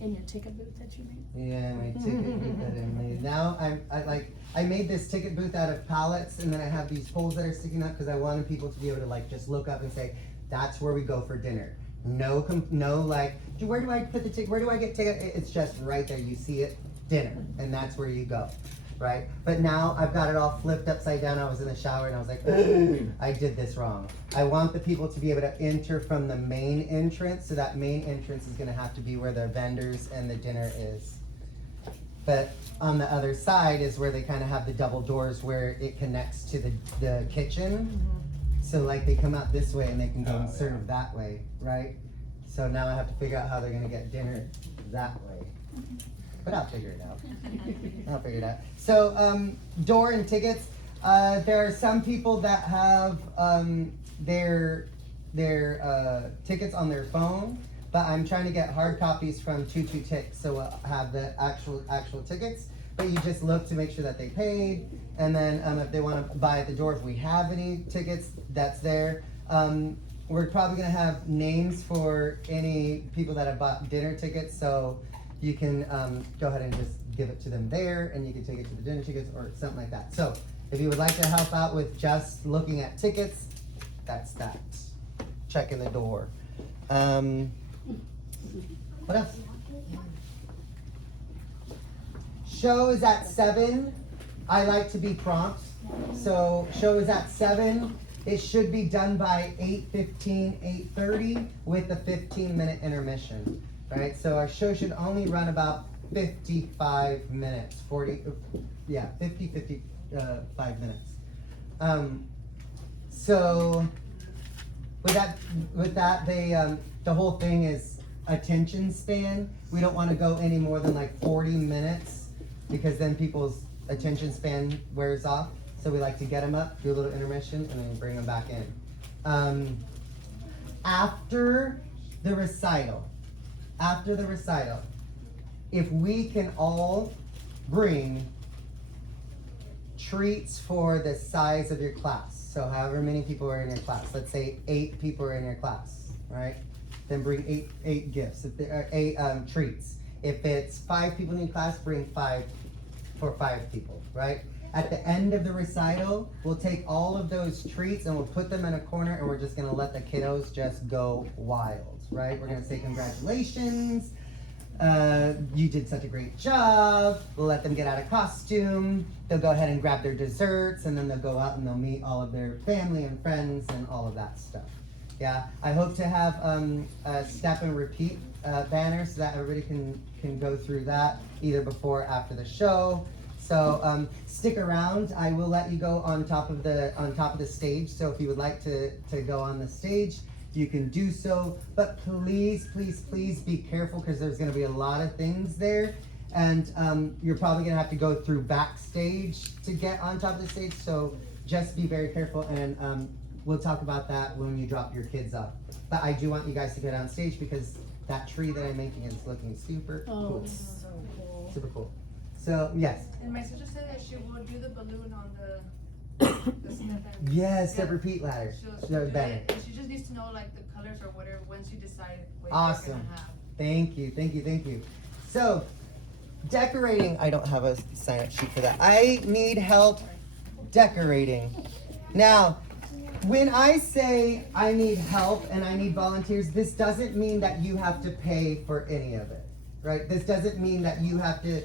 In your ticket booth that you made? Yeah, my ticket booth that I made. Now I made this ticket booth out of pallets, and then I have these poles that are sticking up because I wanted people to be able to like just look up and say, that's where we go for dinner. No like, where do I put the ticket? Where do I get ticket? It's just right there. You see it, dinner, and that's where you go, right? But now I've got it all flipped upside down. I was in the shower and I was like, I did this wrong. I want the people to be able to enter from the main entrance. So that main entrance is gonna have to be where the vendors and the dinner is. But on the other side is where they kind of have the double doors where it connects to the kitchen. So like they come out this way and they can go and serve that way, right? So now I have to figure out how they're gonna get dinner that way. But I'll figure it out. So door and tickets. There are some people that have their tickets on their phone, but I'm trying to get hard copies from 22 Ticks, so we'll have the actual tickets. But you just look to make sure that they paid, and then if they want to buy at the door, if we have any tickets, that's there. We're probably gonna have names for any people that have bought dinner tickets, so you can go ahead and just give it to them there, and you can take it to the dinner tickets or something like that. So if you would like to help out with just looking at tickets, that's that. Checking the door. What else? Show is at 7. I like to be prompt. So show is at 7. It should be done by 8:15, 8:30 with a 15-minute intermission. Right? So our show should only run about 55 minutes. 55 minutes. So with that they the whole thing is attention span. We don't want to go any more than like 40 minutes because then people's attention span wears off. So we like to get them up, do a little intermission, and then bring them back in. After the recital, if we can all bring treats for the size of your class. So however many people are in your class, let's say 8 people are in your class, right? Then bring eight gifts, if there are 8 treats. If it's 5 people in your class, bring 5 for 5 people, right? At the end of the recital, we'll take all of those treats and we'll put them in a corner and we're just gonna let the kiddos just go wild, right? We're gonna say congratulations, you did such a great job. We'll let them get out of costume. They'll go ahead and grab their desserts and then they'll go out and they'll meet all of their family and friends and all of that stuff. Yeah, I hope to have a step and repeat banner so that everybody can go through that either before or after the show. So stick around. I will let you go on top of the stage. So if you would like to go on the stage, you can do so. But please, please, please be careful because there's going to be a lot of things there, and you're probably going to have to go through backstage to get on top of the stage. So just be very careful, and we'll talk about that when you drop your kids off. But I do want you guys to get on stage because that tree that I'm making is looking super cool. So cool. Super cool. So yes. And my sister said that she will do the balloon on the step. Yes, Yeah. the repeat ladder. She'll The do banner. it, and she just needs to know like the colors or whatever once you decide what Awesome. you're gonna have. Thank you, thank you, thank you. So, decorating, I don't have a sign up sheet for that. I need help decorating. Now, when I say I need help and I need volunteers, this doesn't mean that you have to pay for any of it, right? This doesn't mean that you have to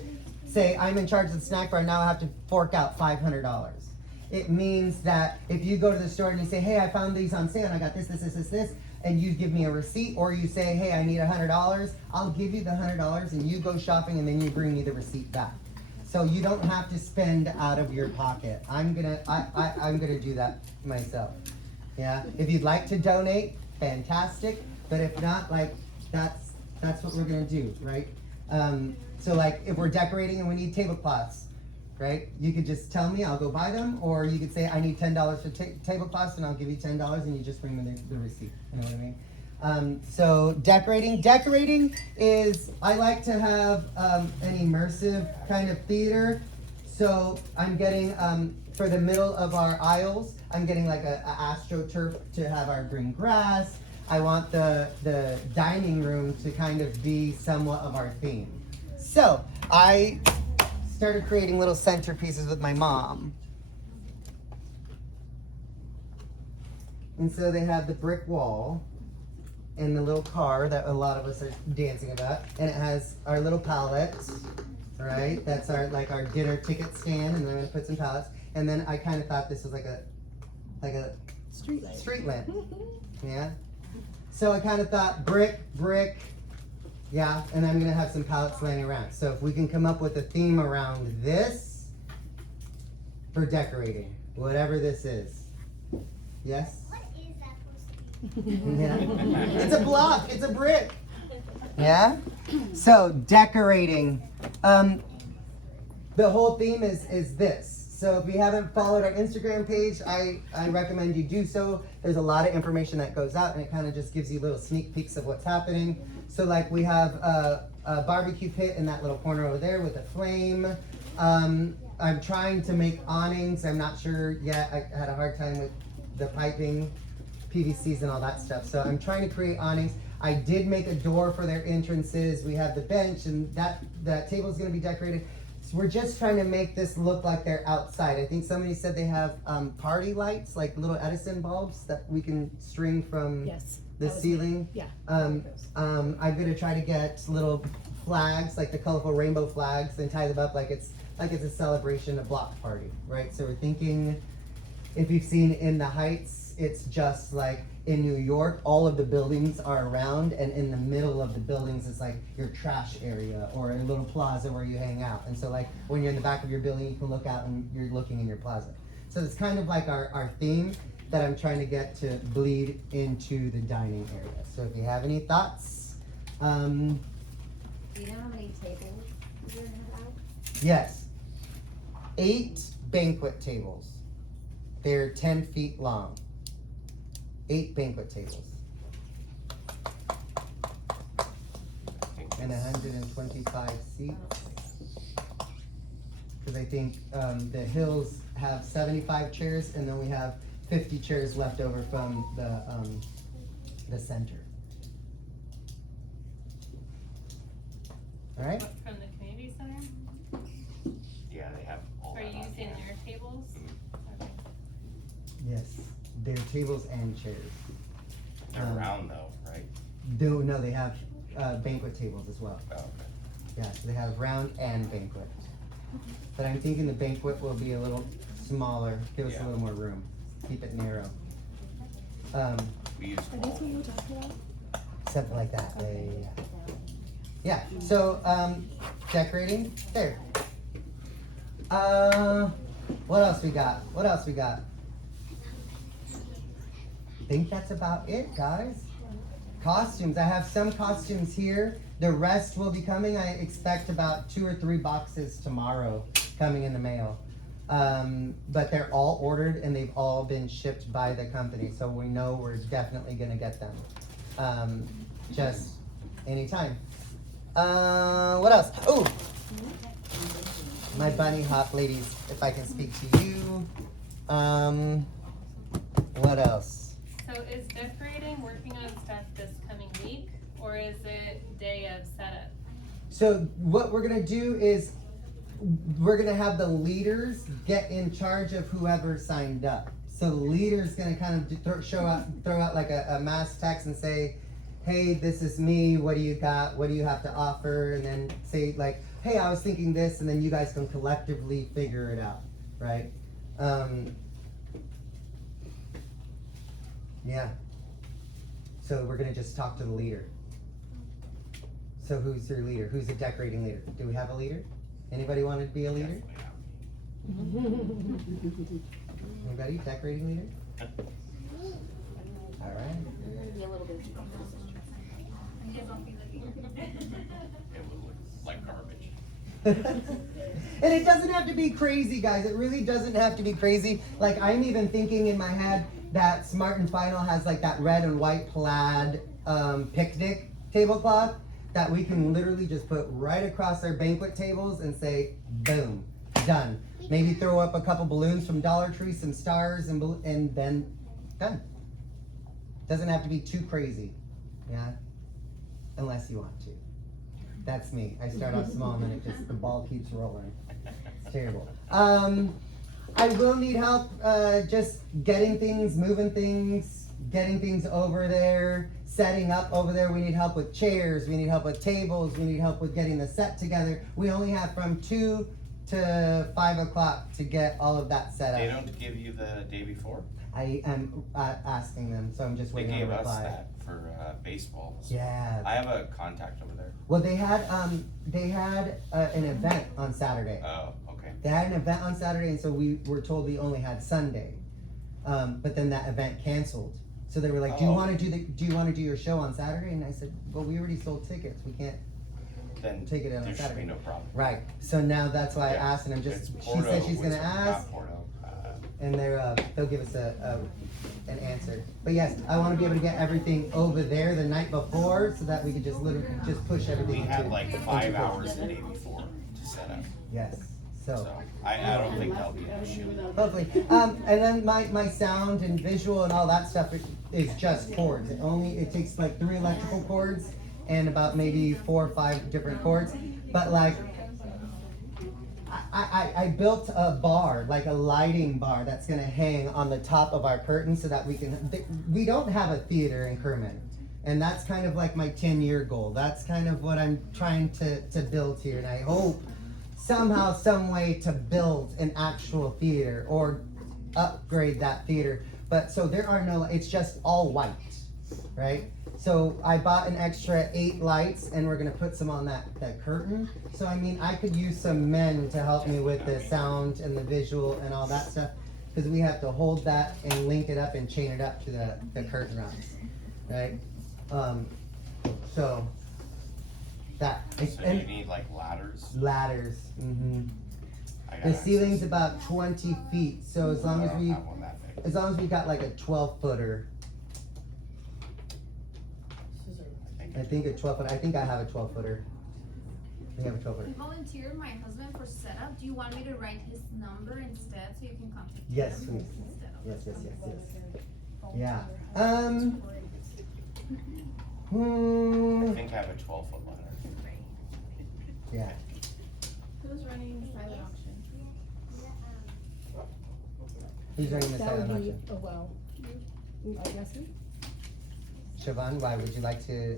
say, I'm in charge of the snack bar, now I have to fork out $500. It means that if you go to the store and you say, hey, I found these on sale and I got this, and you give me a receipt, or you say, hey, I need $100, I'll give you the $100 and you go shopping and then you bring me the receipt back. So you don't have to spend out of your pocket. I'm gonna do that myself. Yeah, if you'd like to donate, fantastic, but if not, like, that's what we're gonna do, right? So like, if we're decorating and we need tablecloths, right? You could just tell me, I'll go buy them, or you could say, I need $10 for tablecloths, and I'll give you $10, and you just bring me the receipt. You know what I mean? So decorating is, I like to have an immersive kind of theater. So I'm getting, for the middle of our aisles, I'm getting like a astroturf to have our green grass. I want the dining room to kind of be somewhat of our theme. So I started creating little centerpieces with my mom. And so they have the brick wall and the little car that a lot of us are dancing about. And it has our little palettes, right? That's our dinner ticket stand, and then I'm gonna put some palettes. And then I kind of thought this was like a street lamp. Yeah. So I kind of thought brick, yeah, and I'm gonna have some palettes laying around. So if we can come up with a theme around this for decorating, whatever this is. Yes? What is that supposed to be? Yeah. It's a block, it's a brick. Yeah? So decorating. The whole theme is this. So if you haven't followed our Instagram page, I recommend you do so. There's a lot of information that goes out, and it kind of just gives you little sneak peeks of what's happening. So like we have a barbecue pit in that little corner over there with a flame. I'm trying to make awnings. I'm not sure yet. I had a hard time with the piping, PVCs and all that stuff. So I'm trying to create awnings. I did make a door for their entrances. We have the bench, and that table is going to be decorated. So we're just trying to make this look like they're outside. I think somebody said they have party lights, like little Edison bulbs that we can string from Yes. the that was ceiling. Yeah. I'm gonna try to get little flags, like the colorful rainbow flags, and tie them up like it's a celebration, a block party, right? So we're thinking, if you've seen In the Heights, it's just like in New York, all of the buildings are around, and in the middle of the buildings is like your trash area or a little plaza where you hang out. And so like when you're in the back of your building, you can look out and you're looking in your plaza. So it's kind of like our theme that I'm trying to get to bleed into the dining area. So if you have any thoughts, Do you know how many tables you're gonna have out? yes, 8 banquet tables. They're 10 feet long. 8 banquet tables. And 125 seats. Because I think the Hills have 75 chairs, and then we have 50 chairs left over from the center. All right? From the community center? Yeah, they have all Are that you on using hand. their tables? Okay. Yes, they're tables and chairs. They're round though, right? No, they have banquet tables as well. Oh, okay. Yeah, so they have round and banquet. But I'm thinking the banquet will be a little smaller, give us a Yeah. little more room, keep it narrow. We use Are these what you were talking about? Something like that, yeah. So, decorating, there. What else we got? What else we got? I think that's about it, guys. Costumes. I have some costumes here. The rest will be coming. I expect about 2 or 3 boxes tomorrow coming in the mail. But they're all ordered and they've all been shipped by the company, so we know we're definitely gonna get them. Just anytime. What else? Oh, my bunny hop ladies, if I can speak to you. What else? So is decorating working on stuff this coming week, or is it day of setup? So what we're gonna do is we're gonna have the leaders get in charge of whoever signed up. So the leader's gonna kind of throw out like a mass text and say, hey, this is me, what do you got, what do you have to offer, and then say like, hey, I was thinking this, and then you guys can collectively figure it out, right? Yeah. So we're gonna just talk to the leader. So who's your leader? Who's the decorating leader? Do we have a leader? Anybody want to be a leader? Anybody? Decorating leader? All right. Be a little bit. It will look like garbage. And it doesn't have to be crazy, guys. It really doesn't have to be crazy. Like, I'm even thinking in my head that Smart and Final has like that red and white plaid picnic tablecloth that we can literally just put right across our banquet tables and say, boom, done. Maybe throw up a couple balloons from Dollar Tree, some stars, and then done. Doesn't have to be too crazy, yeah? Unless you want to. That's me. I start off small and then the ball keeps rolling. It's terrible. I will need help just getting things, moving things, getting things over there, setting up over there. We need help with chairs, we need help with tables, we need help with getting the set together. We only have from 2 to 5 o'clock to get all of that set up. They don't give you the day before? I am asking them, so I'm just They waiting on gave a us reply. that for baseball. So Yeah. I have a contact over there. Well, they had an event on Saturday. Oh, okay. They had an event on Saturday, and so we were told we only had Sunday. But then that event canceled. So they were like, "Do you Oh. want to do your show on Saturday?" And I said, "Well, we already sold tickets. We can't." Then Take it on there should Saturday. be no problem. Right. So now that's why I Yeah. asked, and I'm just. It's She Porto, said she's gonna not ask, Porto. and they'll give us an answer. But yes, I want to be able to get everything over there the night before, so that we could just literally just push everything. We had into- like into 5 place. hours the day before to set up. Yes. So. So I don't think that'll be an issue. Hopefully. And then my sound and visual and all that stuff is just cords. It takes like 3 electrical cords and about maybe 4 or 5 different cords. But like, I built a bar, like a lighting bar that's gonna hang on the top of our curtain so that we don't have a theater in Kermit. And that's kind of like my 10-year goal. That's kind of what I'm trying to build here. And I hope somehow, some way to build an actual theater or upgrade that theater. But so there are no, it's just all white, right? So I bought an extra 8 lights and we're gonna put some on that curtain. So I mean, I could use some men to help me with the sound and the visual and all that stuff. Because we have to hold that and link it up and chain it up to the curtain rods, right? So that, So you and need like ladders. ladders, I got The access. ceiling's about 20 feet, so as long I as don't we, have one that big. as long as we got like a 12-footer. I think a 12-footer, I think I have a 12-footer. I think I have a 12-footer. I volunteered my husband for setup. Do you want me to write his number instead so you can contact him? Yes, please. Instead of- Yes. Yeah. I think I have a 12-foot ladder. Yeah. Who's running silent auction? Who's running the That silent would be, auction? oh, well, I guess me. Siobhan, why would you like to?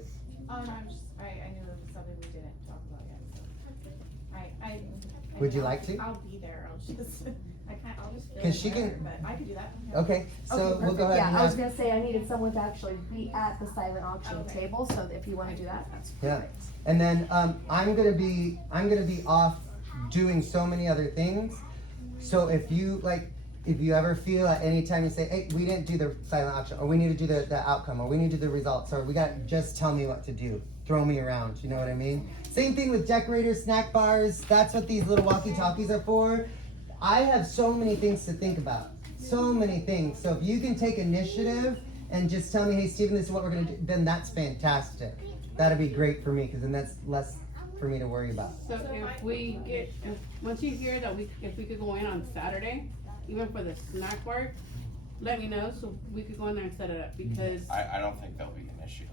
Oh, no, I knew it was something we didn't talk about yet, so. I Would you mean, like to? I'll be there, I'll just, I'll just fill 'Cause in she can- wherever, but I can do that. Okay, so Okay, we'll go perfect. ahead and Yeah, I was have, gonna say I needed someone to actually be at the silent auction Okay. table, so if you wanna do that, that's Yeah. perfect. and then I'm gonna be off doing so many other things. So if you ever feel at any time you say, hey, we didn't do the silent auction, or we need to do the outcome, or we need to do the results, or just tell me what to do. Throw me around, you know what I mean? Same thing with decorators, snack bars. That's what these little walkie-talkies are for. I have so many things to think about. So many things. So if you can take initiative and just tell me, hey, Steven, this is what we're gonna do, then that's fantastic. That'd be great for me, because then that's less for me to worry about. So once you hear that if we could go in on Saturday, even for the snack bar, let me know so we could go in there and set it up, because I don't think that'll be an issue.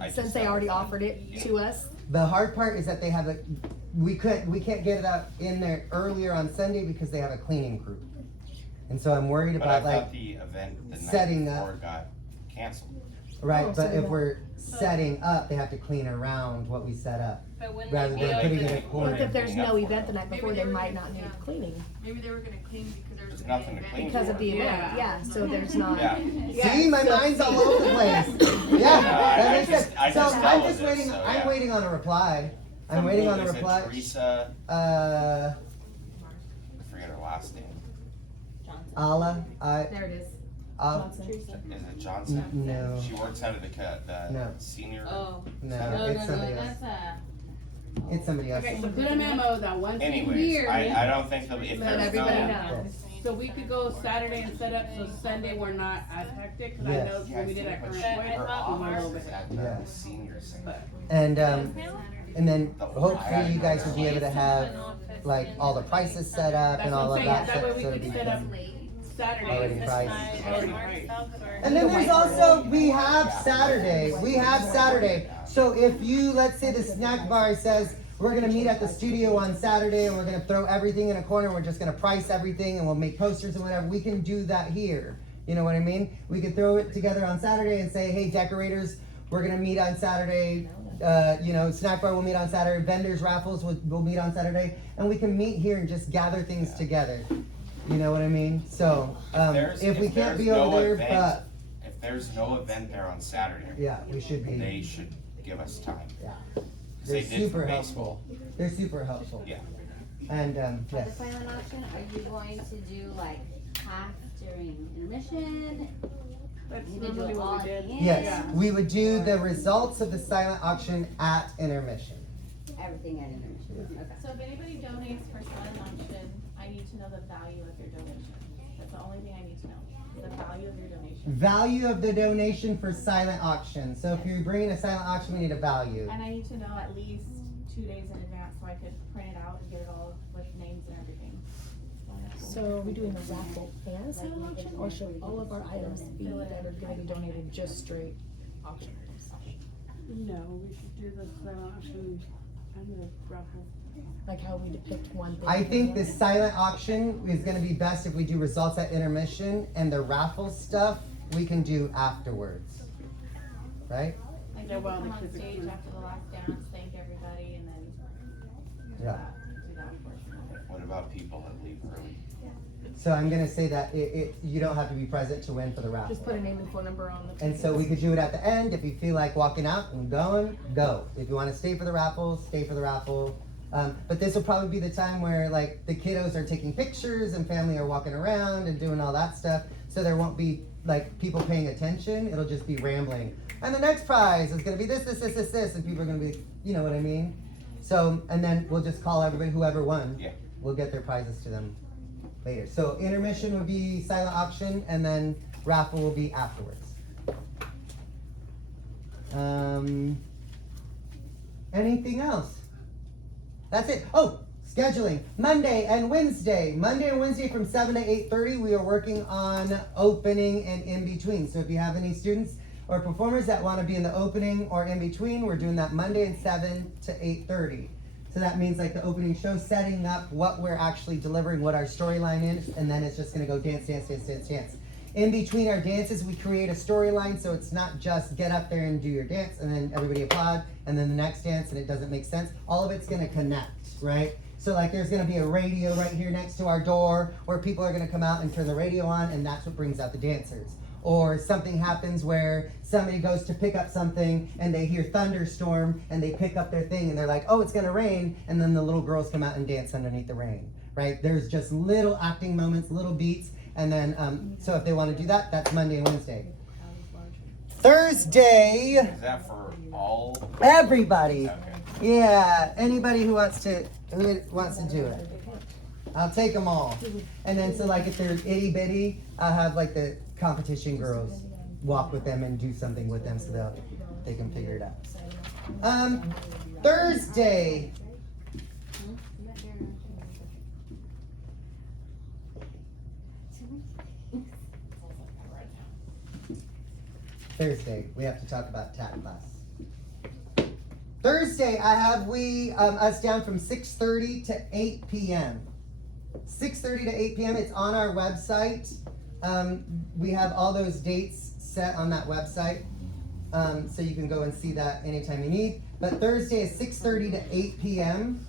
I Since just they don't already think- offered it to us. The hard part is that they have we can't get it out in there earlier on Sunday because they have a cleaning crew. And so I'm worried But I about thought the event the night setting up. before got canceled. right, Oh, but so if no. we're setting up, they have to clean around what we set up. But when Rather they than go putting to it the- in a corner. What if there's Cleaning up no for event it. the night Maybe before, they they were might gonna- not need yeah. cleaning Maybe they were gonna clean because there was There's gonna be nothing an to event. clean. because of the event, Yeah. yeah, so there's not. Yeah. See, my mind's all over the place. Yeah, that makes sense. I So just I'm followed just it, waiting, so, I'm yeah. waiting on a reply. I'm waiting on a Is it reply. Teresa, Uh, I forget her last name. Ala, There it is. Johnson. Is it Johnson? No, She works out of the No. senior. Oh, no, it's somebody else. It's somebody else. okay, so put a memo that once you Anyways, hear, I don't think there'll be, if Let there's everybody no. know. so we could go Saturday and set up, so Sunday we're not as hectic, cause I Yes. know Yeah, when we did at but Current she- Point, her I thought we went office over is it. at Yeah. the senior center. And Now? and then hopefully you guys will be able to have An office like in all the the prices set up That's and what all I'm of saying, that. that way we So could it'll be set up fun. Saturday. Already This priced. side Already and north, priced. south, or- And then there's also, we have Saturday, So if you, let's say the snack bar says, we're gonna meet at the studio on Saturday and we're gonna throw everything in a corner, we're just gonna price everything and we'll make posters and whatever, we can do that here. You know what I mean? We could throw it together on Saturday and say, hey, decorators, we're gonna meet on Saturday. Snack bar will meet on Saturday, vendors, raffles will meet on Saturday, and we can meet here and just gather things together. You know what I mean? So, if we can't be over there, but, If there's no event there on Saturday, yeah, we should be. they should give us time. Yeah. 'Cause They're they did for super baseball. helpful. They're super helpful. Yeah. And, for the yes. silent auction, are you going to do like half during intermission? That's You gonna do normally it all what at we the did. end? Yes, we would do the results of the silent auction at intermission. Everything at intermission, okay. So if anybody donates for silent auction, I need to know the value of your donation. That's the only thing I need to know, the value of your donation. Value of the donation for silent auction. So if you're bringing a silent auction, we need a value. And I need to know at least 2 days in advance so I could print it out and get it all with names and everything. So are we doing a raffle and silent auction, or should all of our items be that are gonna be donated just straight auction? No, we should do the silent auction and the raffle. Like how we depict one thing. I think the silent auction is gonna be best if we do results at intermission, and the raffle stuff we can do afterwards. Right? Like Yeah, you well, come the on kids are stage cool. after the last dance, thank everybody, and then Yeah. do that portion of it. What about people that leave early? So I'm gonna say that you don't have to be present to win for the raffle. Just put a name and phone number on the. And so we could do it at the end. If you feel like walking out and going, go. If you want to stay for the raffle, stay for the raffle. But this will probably be the time where like the kiddos are taking pictures and family are walking around and doing all that stuff. So there won't be like people paying attention. It'll just be rambling. And the next prize is gonna be this, and people are gonna be, you know what I mean? So, and then we'll just call everybody, whoever won. Yeah. We'll get their prizes to them later. So intermission would be silent auction, and then raffle will be afterwards. Anything else? That's it. Oh, scheduling. Monday and Wednesday. Monday and Wednesday from 7 to 8:30, we are working on opening and in between. So if you have any students or performers that want to be in the opening or in between, we're doing that Monday and 7 to 8:30. So that means like the opening show, setting up what we're actually delivering, what our storyline is, and then it's just gonna go dance, dance, dance, dance, dance. In between our dances, we create a storyline, so it's not just get up there and do your dance and then everybody applaud, and then the next dance and it doesn't make sense. All of it's gonna connect, right? So like there's gonna be a radio right here next to our door where people are gonna come out and turn the radio on, and that's what brings out the dancers. or something happens where somebody goes to pick up something and they hear thunderstorm and they pick up their thing and they're like, oh, it's gonna rain, and then the little girls come out and dance underneath the rain, right? There's just little acting moments, little beats, and then, so if they wanna do that, that's Monday and Wednesday. Thursday, Is that for all? everybody. Okay. Yeah, anybody who wants to do it. I'll take them all. And then, so like if they're itty bitty, I'll have like the competition girls walk with them and do something with them so they can figure it out. Thursday. Thursday, we have to talk about TAC class. Thursday, I have us down from 6:30 to 8 p.m. 6:30 to 8 p.m. It's on our website. We have all those dates set on that website, so you can go and see that anytime you need. But Thursday is 6:30 to 8 p.m.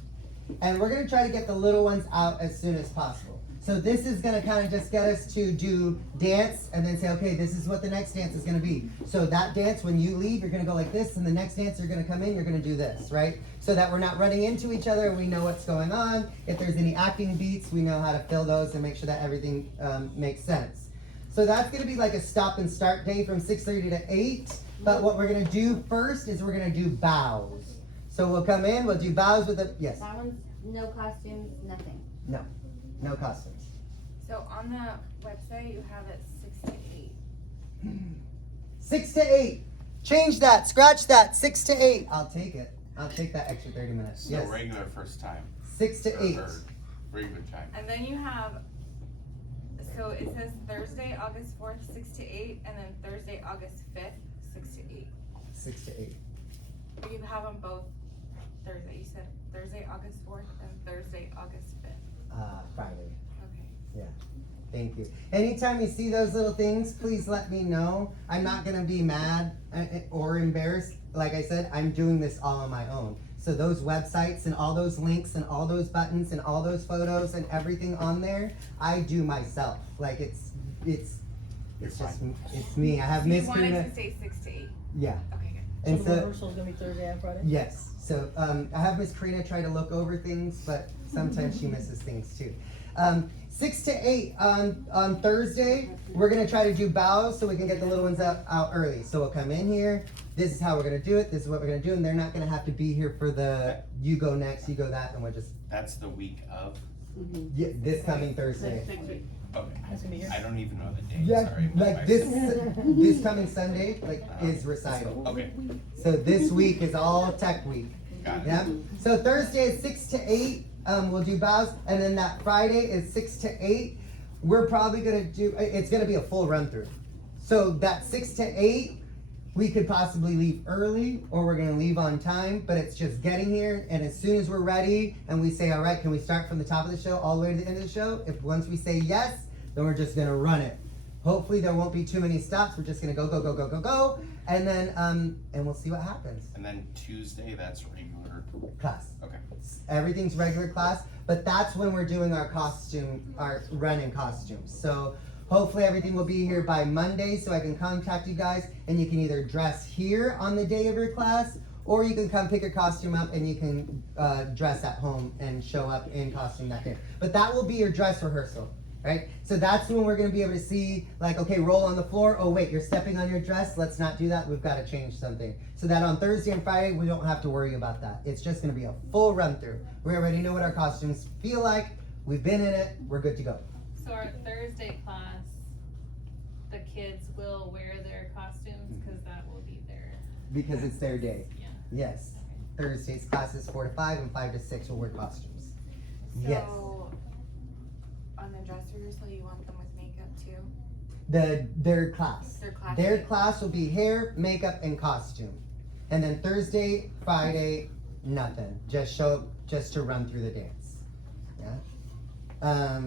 and we're gonna try to get the little ones out as soon as possible. So this is gonna kind of just get us to do dance and then say, okay, this is what the next dance is gonna be. So that dance, when you leave, you're gonna go like this, and the next dance you're gonna come in, you're gonna do this, right? So that we're not running into each other, we know what's going on. If there's any acting beats, we know how to fill those and make sure that everything makes sense. So that's gonna be like a stop and start day from 6:30 to 8. But what we're gonna do first is we're gonna do bows. So we'll come in, we'll do bows with the, yes, That one's no costumes, nothing. no costumes. So on the website, you have it 6 to 8. 6 to 8. Change that, scratch that, 6 to 8. I'll take it. I'll take that extra 30 minutes. So Yes. regular first time. 6 to 8. Or regular time. And then you have, so it says Thursday, August 4th, 6 to 8, and then Thursday, August 5th, 6 to 8. 6 to 8. But you have them both Thursday. You said Thursday, August 4th, and Thursday, August 5th. Friday. Okay. Thank you. Anytime you see those little things, please let me know. I'm not gonna be mad or embarrassed. Like I said, I'm doing this all on my own. So those websites and all those links and all those buttons and all those photos and everything on there, I do myself. Like it's just it's me. I have You Miss wanted Karina. to say 6 to 8. Yeah. Okay, good. And So the rehearsal's gonna be Thursday and Friday? yes. So I have Miss Karina try to look over things, but sometimes she misses things too. 6 to 8 on Thursday, we're gonna try to do bows so we can get the little ones out early. So we'll come in here, this is how we're gonna do it, this is what we're gonna do, and they're not gonna have to be here for the you go next, you go that, and we're just, That's the week of? yeah, this coming Thursday. Next week. Okay. That's gonna be here. I don't even know the date, Yeah, sorry. like this coming Sunday, like is recital. Okay, So this week is all tech week. got it. Yeah. So Thursday is 6 to 8. We'll do bows, and then that Friday is 6 to 8. We're probably gonna do. It's gonna be a full run through. So that 6 to 8, we could possibly leave early, or we're gonna leave on time. But it's just getting here, and as soon as we're ready, and we say, all right, can we start from the top of the show all the way to the end of the show? If once we say yes, then we're just gonna run it. Hopefully there won't be too many stops. We're just gonna go, go, go, go, go, go, and then and we'll see what happens. And then Tuesday, that's regular. Class. Okay. Everything's regular class, but that's when we're doing our running costumes. So hopefully everything will be here by Monday so I can contact you guys, and you can either dress here on the day of your class, or you can come pick your costume up and you can dress at home and show up in costume that day. But that will be your dress rehearsal, right? So that's when we're gonna be able to see, like, okay, roll on the floor. Oh wait, you're stepping on your dress. Let's not do that. We've got to change something. So that on Thursday and Friday, we don't have to worry about that. It's just gonna be a full run through. We already know what our costumes feel like. We've been in it. We're good to go. So our Thursday class, the kids will wear their costumes, cause that will be their. Because it's their day. Yeah. Yes. Thursday's classes 4 to 5 and 5 to 6 will wear costumes. Yes. So on the dress rehearsal, you want them with makeup too? Their class. Their class. Their class will be hair, makeup, and costume. And then Thursday, Friday, nothing. Just show up just to run through the dance. Yeah.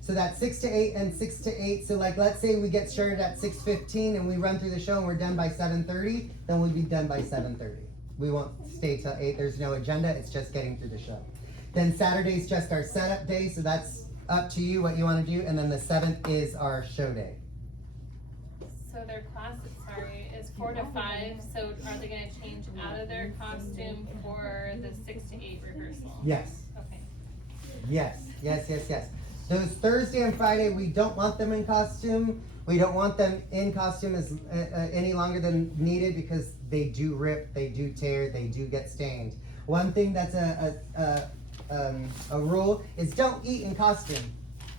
So that's 6 to 8 and 6 to 8. So like, let's say we get started at 6:15 and we run through the show and we're done by 7:30, then we'll be done by 7:30. We won't stay till 8. There's no agenda. It's just getting through the show. Then Saturday's just our setup day. So that's up to you what you want to do. And then the 7th is our show day. So their class, sorry, is 4 to 5, so are they gonna change out of their costume for the 6 to 8 rehearsal? Yes. Okay. Yes. Those Thursday and Friday, we don't want them in costume. We don't want them in costume as any longer than needed because they do rip, they do tear, they do get stained. One thing that's a rule is don't eat in costume.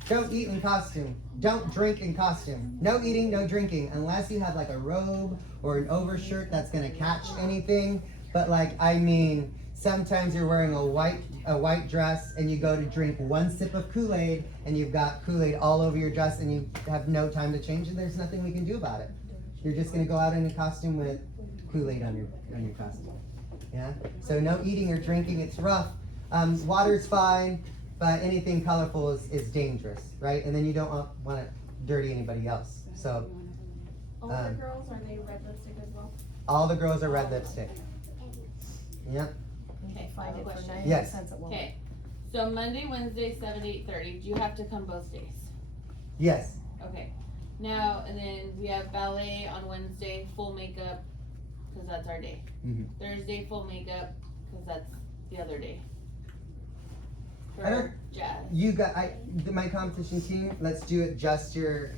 Don't eat in costume. Don't drink in costume. No eating, no drinking, unless you have like a robe or an overshirt that's gonna catch anything. But like, I mean, sometimes you're wearing a white dress and you go to drink one sip of Kool-Aid and you've got Kool-Aid all over your dress and you have no time to change and there's nothing we can do about it. You're just gonna go out in a costume with Kool-Aid on your costume. Yeah? So no eating or drinking, it's rough. Water's fine, but anything colorful is dangerous, right? And then you don't want to dirty anybody else. So All the girls, are they red lipstick as well? all the girls are red lipstick. Yep. Okay, find it for Question. 90 Yes. cents at Walmart. Okay, so Monday, Wednesday, 7 to 8:30, do you have to come both days? Yes. Okay, now, and then we have ballet on Wednesday, full makeup, cause that's our day. Mhm. Thursday, full makeup, cause that's the other day. I don't- For jazz. You got my competition team. Let's do it just your.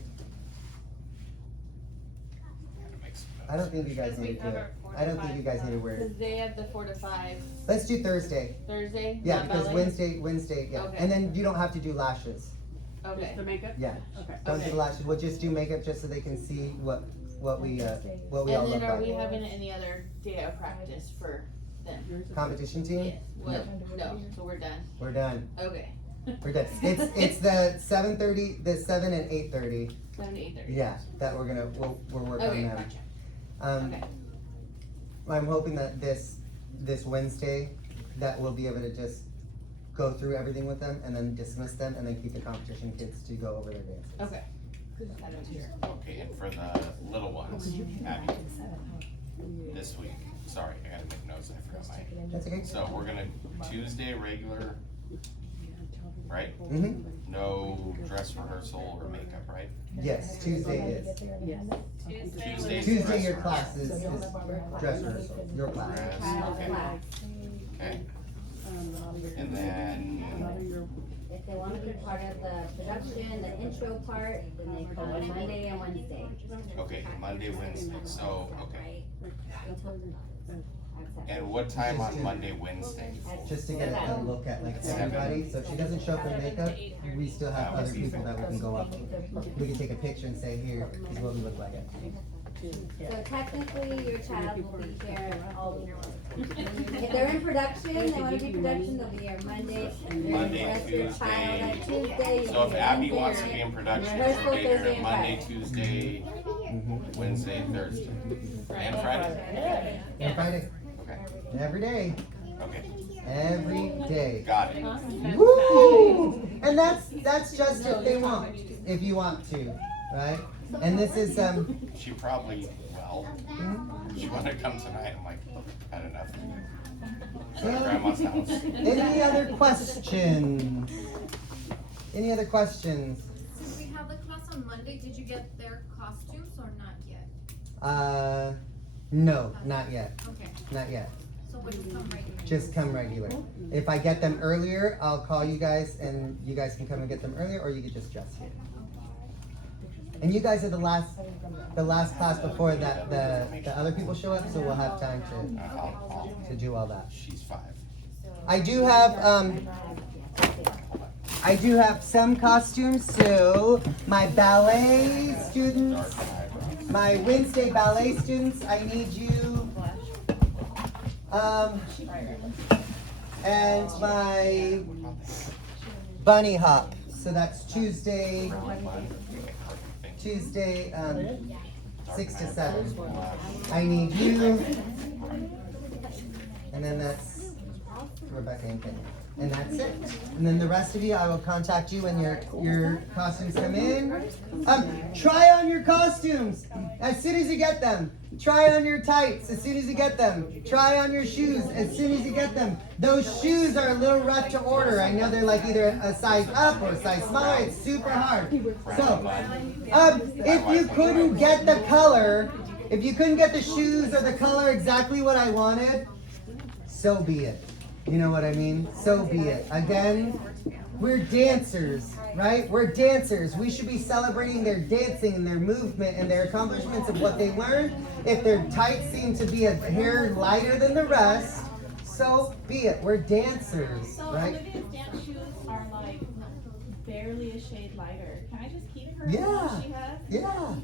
I don't think you guys Because we need to do have it. our 4 to I don't think 5 you guys need to class. wear it. Cause they have the 4 to 5, Let's do Thursday. Thursday, Yeah, not because ballet? Wednesday, yeah. Okay. And then you don't have to do lashes. Okay, Just the makeup? Yeah. Okay. Don't do Okay. the lashes. We'll just do makeup just so they can see what we all and look then are like. we having any other day of practice for them? Competition team. Yes, what, no, so we're done, We're done. okay. We're done. It's the 7:30, the 7 and 8:30. 7 to 8:30. Yeah, that we're working Okay, on them. gotcha, okay. I'm hoping that this Wednesday that we'll be able to just go through everything with them and then dismiss them and then keep the competition kids to go over their dances. Okay. Okay, and for the little ones, Abby, this week, sorry, I gotta make notes, I forgot mine. That's okay. So we're gonna, Tuesday, regular, right? Mhm. No dress rehearsal or makeup, right? Yes, Tuesday is. Tuesday's Tuesday dress your rehearsal. class is dress rehearsal. Your class. Dress, okay. Okay, and then, If they wanna be part of the production, the intro part, then they come Monday and Wednesday. okay, Monday, Wednesday, so, okay. That's it. And what time on Monday, Wednesday? Just to get a look at like everybody, so if she doesn't show up in makeup, we still have other people that we can go up. We can take a picture and say, here is what we look like. So technically, your child will be here all week. If they're in production, they wanna be production, they'll be here Monday. Monday, Rest your child on Tuesday. Tuesday. So if Abby Wednesday, wants to be in production, rehearsal she'll be here Thursday and Monday, Friday. Tuesday, Wednesday, Thursday, and Friday? And Friday, Okay, every day, okay, every day. got it. Woo! And that's just if they want, if you want to, right? And this is She probably, well, she wanted to come tonight, I'm like, had enough. At Grandma's house. any other questions? Any other questions? Since we have the class on Monday, did you get their costumes or not yet? No, not yet, Okay, not yet. so we just come right here. Just come regular. If I get them earlier, I'll call you guys and you guys can come and get them earlier, or you could just dress here. And you guys are the last class before that the other people show up, so we'll have time to do all that. She's 5. I do have some costumes, so my ballet students, my Wednesday ballet students, I need you. And my bunny hop, so that's Tuesday, 6 to 7. I need you. And then that's Rebecca and Kenny. And that's it. And then the rest of you, I will contact you when your costumes come in. Try on your costumes as soon as you get them. Try on your tights as soon as you get them. Try on your shoes as soon as you get them. Those shoes are a little rough to order. I know they're like either a size up or a size smaller. It's super hard. So, if you couldn't get the color, if you couldn't get the shoes or the color exactly what I wanted, so be it. You know what I mean? So be it. Again, we're dancers, right? We're dancers. We should be celebrating their dancing and their movement and their accomplishments of what they learned. If their tights seem to be a hair lighter than the rest, so be it. We're dancers, So right? Olivia's dance shoes are like barely a shade lighter. Can I just keep her Yeah. what she has? Yeah.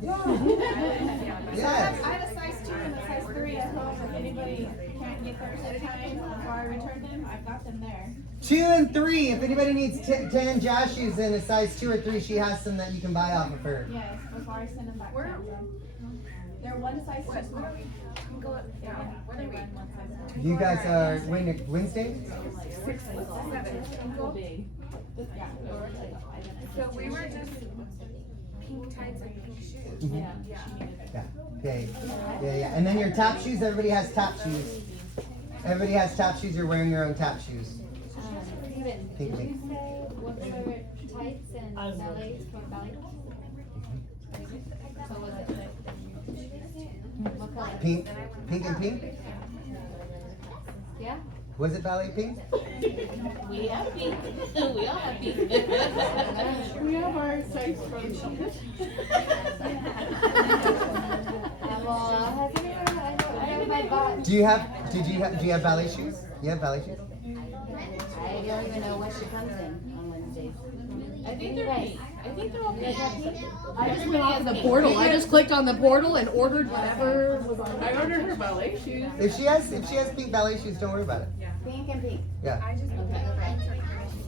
Yeah. So Yes. I have a size 2 and a size 3 at home. If anybody can't get theirs in time before I return them, I've got them there. 2 and 3. If anybody needs 10 jazz shoes in a size 2 or 3, she has some that you can buy off of her. Yes, before I send them back to them. They're one size too small. Yeah, what are we? One size small. You guys are Wednesday? 6 to 7. Big. Yeah. So we were just pink tights and pink shoes. Mhm. Yeah. Yeah. Okay. Yeah. And then your tap shoes. Everybody has tap shoes. Everybody has tap shoes. You're wearing your own tap shoes. Steven, Pink, did you pink. say what color tights and ballet for ballet? So was it what color? Pink and pink. Yeah? Was it ballet pink? We have pink. We all have pink. We have our size from Well, has anyone, I know if I bought, Do you have ballet shoes? You have ballet shoes? I don't even know what she comes in on Wednesdays. I think they're pink. I think they're all pink. I just went off the portal. I just clicked on the portal and ordered whatever was on. I ordered her ballet shoes. If she has pink ballet shoes, don't worry about it. Pink and pink. Yeah. I just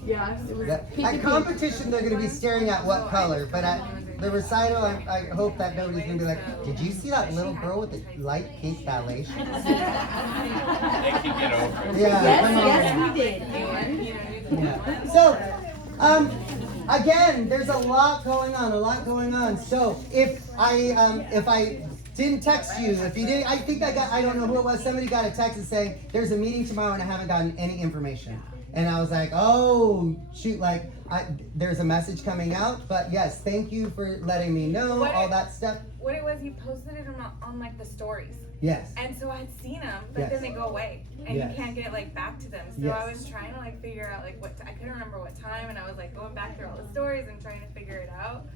Yeah, it was That- pink At and pink. competition, they're going to be staring at what color, but at the recital, I hope that nobody's going to be like, did you see that little girl with the light pink ballet shoes? They can get over it. Yeah. come on. Yes, we did. Yeah. So, again, there's a lot going on. So, if I didn't text you, if you didn't, I don't know who it was, somebody got a text and saying, there's a meeting tomorrow and I haven't gotten any information. And I was like, oh, shoot, there's a message coming out, but yes, thank you for letting me know, all that stuff. what it was, he posted it on like the stories. Yes. And so I'd seen them, but Yes. then they go away, and Yes. you can't get like back to them. So Yes. I was trying to like figure out like I couldn't remember what time, and I was like going back through all the stories and trying to figure it out.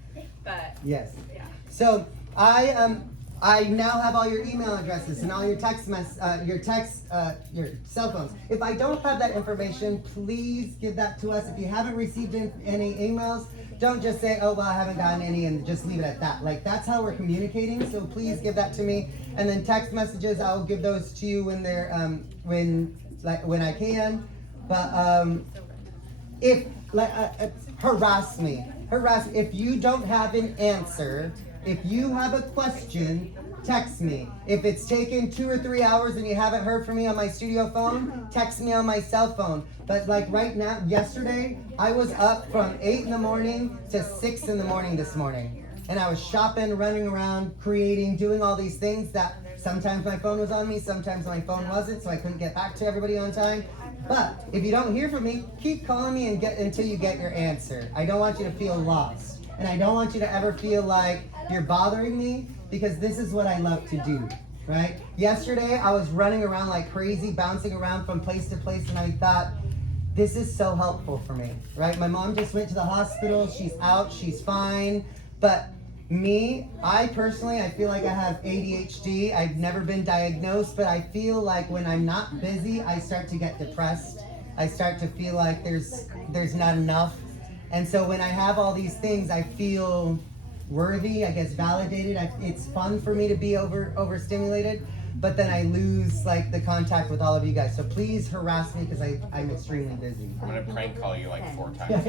But Yes. yeah. So I now have all your email addresses and all your your cell phones. If I don't have that information, please give that to us. If you haven't received any emails, don't just say, oh, well, I haven't gotten any and just leave it at that. Like, that's how we're communicating, so please give that to me. And then text messages, I'll give those to you when they're, when I can. But, harass me. If you don't have an answer, if you have a question, text me. If it's taken 2 or 3 hours and you haven't heard from me on my studio phone, text me on my cell phone. But like right now, yesterday, I was up from 8 in the morning to 6 in the morning this morning. And I was shopping, running around, creating, doing all these things that sometimes my phone was on me, sometimes my phone wasn't, so I couldn't get back to everybody on time. But if you don't hear from me, keep calling me until you get your answer. I don't want you to feel lost. And I don't want you to ever feel like you're bothering me, because this is what I love to do, right? Yesterday, I was running around like crazy, bouncing around from place to place, and I thought, this is so helpful for me, right? My mom just went to the hospital, she's out, she's fine, but me, I feel like I have ADHD. I've never been diagnosed, but I feel like when I'm not busy, I start to get depressed. I start to feel like there's not enough. And so when I have all these things, I feel worthy, I guess validated. It's fun for me to be overstimulated, but then I lose like the contact with all of you guys. So please harass me, because I'm extremely busy. I'm gonna prank call you like 4 times.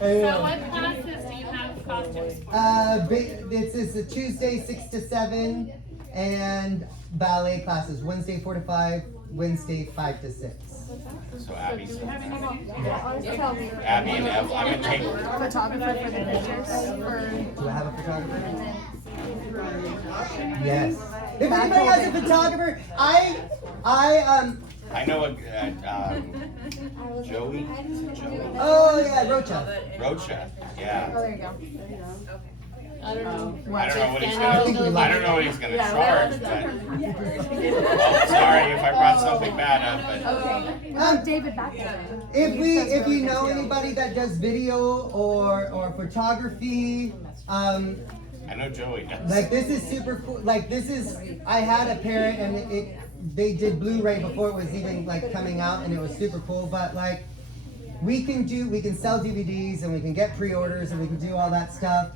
So what classes do you have costumes for? It's a Tuesday 6 to 7, and ballet classes Wednesday 4 to 5, Wednesday 5 to 6. So Abby's. Do we have anybody? Abby and Ev, I'm gonna take. Photographer for the pictures. Do I have a photographer? Yes. If anybody has a photographer, I know Joey. oh yeah, Rocha. Rocha. Yeah. Oh, there you go. I don't know. I don't know what he's I gonna. think we I like don't know what he's gonna charge, but. Oh, sorry if I brought something bad up, but. David back If you know anybody that does video or photography, I know Joey does. like this is super cool. Like this is, I had a parent and they did Blu-ray before it was even like coming out, and it was super cool. But like we can sell DVDs and we can get pre-orders and we can do all that stuff.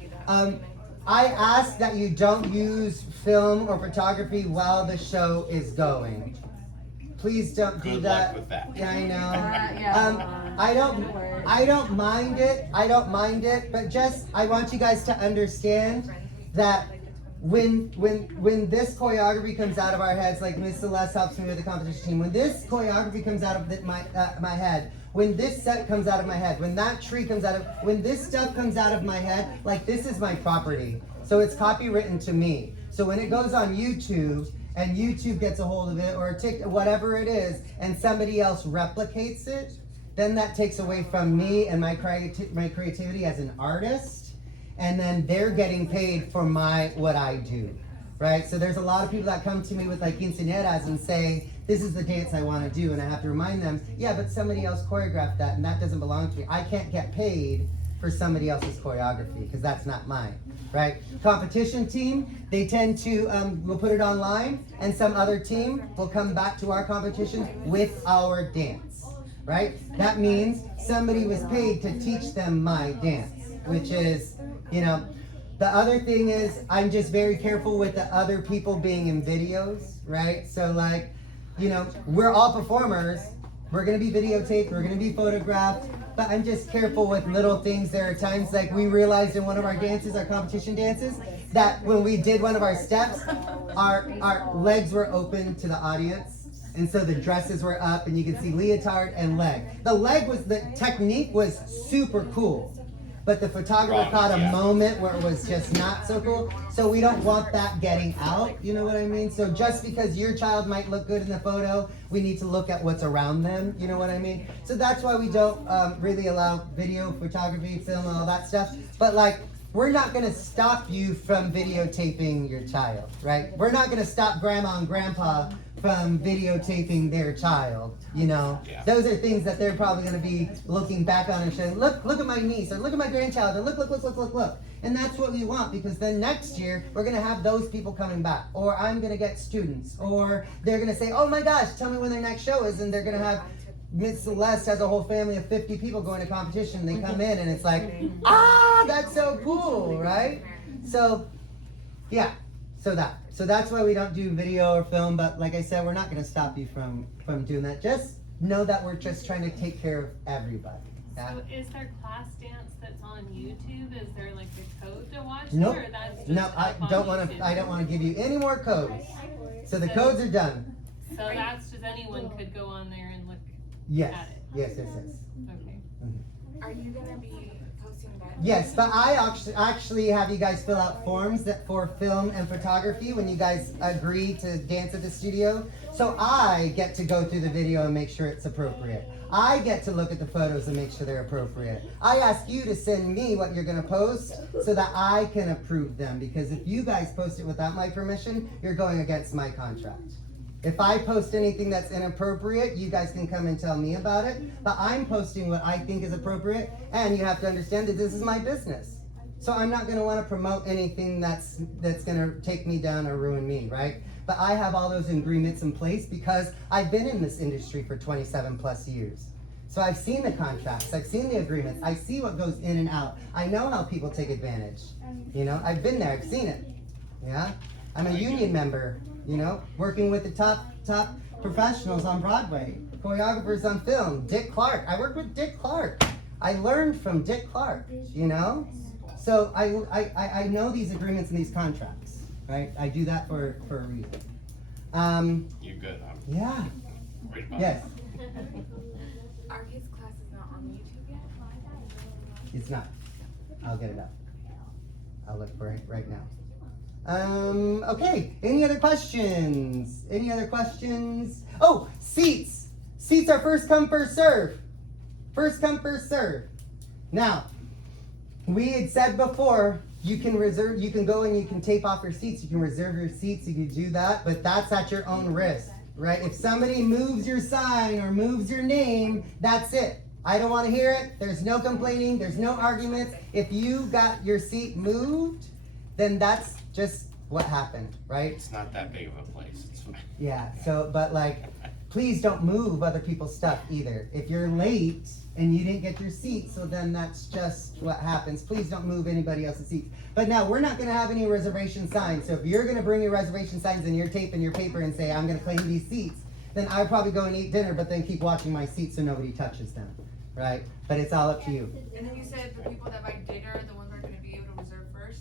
I ask that you don't use film or photography while the show is going. Please don't do Good that. luck with that. Yeah, I know. yeah. I don't mind it. But just I want you guys to understand that when this choreography comes out of our heads, like Miss Celeste helps me with the competition team. When this choreography comes out of my head, when this set comes out of my head, when that tree comes out of, when this stuff comes out of my head, like this is my property. So it's copywritten to me. So when it goes on YouTube and YouTube gets a hold of it or TikTok, whatever it is, and somebody else replicates it, then that takes away from me and my creativity as an artist. And then they're getting paid for what I do, right? So there's a lot of people that come to me with like quinceañeras and say, this is the dance I want to do, and I have to remind them, yeah, but somebody else choreographed that, and that doesn't belong to me. I can't get paid for somebody else's choreography, because that's not mine, right? Competition team, they tend to, we'll put it online, and some other team will come back to our competition with our dance, right? That means somebody was paid to teach them my dance, which is, the other thing is I'm just very careful with the other people being in videos, right? So like, we're all performers. We're gonna be videotaped, we're gonna be photographed, but I'm just careful with little things. There are times like we realized in one of our dances, our competition dances, that when we did one of our steps, our legs were open to the audience. And so the dresses were up and you could see leotard and leg. The technique was super cool. But the photographer caught a moment where it was just not so cool. So we don't want that getting out, you know what I mean? So just because your child might look good in the photo, we need to look at what's around them, you know what I mean? So that's why we don't really allow video, photography, film, and all that stuff. But like, we're not gonna stop you from videotaping your child, right? We're not gonna stop grandma and grandpa from videotaping their child, Yeah. Those are things that they're probably gonna be looking back on and saying, look at my niece, or look at my grandchild, or look. And that's what we want, because then next year, we're gonna have those people coming back, or I'm gonna get students, or they're gonna say, oh my gosh, tell me when their next show is, and they're gonna have, Miss Celeste has a whole family of 50 people going to competition, they come in and it's like, that's so cool, right? So, yeah, so that's why we don't do video or film, but like I said, we're not gonna stop you from doing that. Just know that we're just trying to take care of everybody. Yeah? So is there class dance that's on YouTube? Is there like a code to watch? Nope. Or that's just No, up on YouTube? I don't want to give you any more codes. So the codes are done. So that's just anyone could go on there and look Yes, at it? yes. Okay. Are you gonna be posting that? Yes, but I actually have you guys fill out forms for film and photography when you guys agree to dance at the studio. So I get to go through the video and make sure it's appropriate. I get to look at the photos and make sure they're appropriate. I ask you to send me what you're gonna post so that I can approve them, because if you guys post it without my permission, you're going against my contract. If I post anything that's inappropriate, you guys can come and tell me about it, but I'm posting what I think is appropriate, and you have to understand that this is my business. So I'm not gonna wanna promote anything that's gonna take me down or ruin me, right? But I have all those agreements in place because I've been in this industry for 27 plus years. So I've seen the contracts, I've seen the agreements, I see what goes in and out. I know how people take advantage, I've been there, I've seen it, yeah? I'm a union member, working with the top professionals on Broadway, choreographers on film, Dick Clark. I worked with Dick Clark. I learned from Dick Clark, So I know these agreements and these contracts, right? I do that for a reason. You're good, huh? Yeah. Yes, Our kids' class is not on YouTube yet. it's not. I'll get it up. I'll look for it right now. Okay, any other questions? Any other questions? Oh, seats. Seats are first come, first serve. First come, first serve. Now, we had said before, you can go and you can tape off your seats, you can reserve your seats, you can do that, but that's at your own risk, right? If somebody moves your sign or moves your name, that's it. I don't want to hear it. There's no complaining, there's no arguments. If you got your seat moved, then that's just what happened, right? It's not that big of a place, it's fine. Yeah, so, but like, please don't move other people's stuff either. If you're late and you didn't get your seat, so then that's just what happens. Please don't move anybody else's seats. But now, we're not gonna have any reservation signs, so if you're gonna bring your reservation signs and you're taping your paper and say, I'm gonna claim these seats, then I'd probably go and eat dinner, but then keep watching my seats so nobody touches them, right? But it's all up to you. And then you said the people that buy dinner, the ones that are gonna be able to reserve first?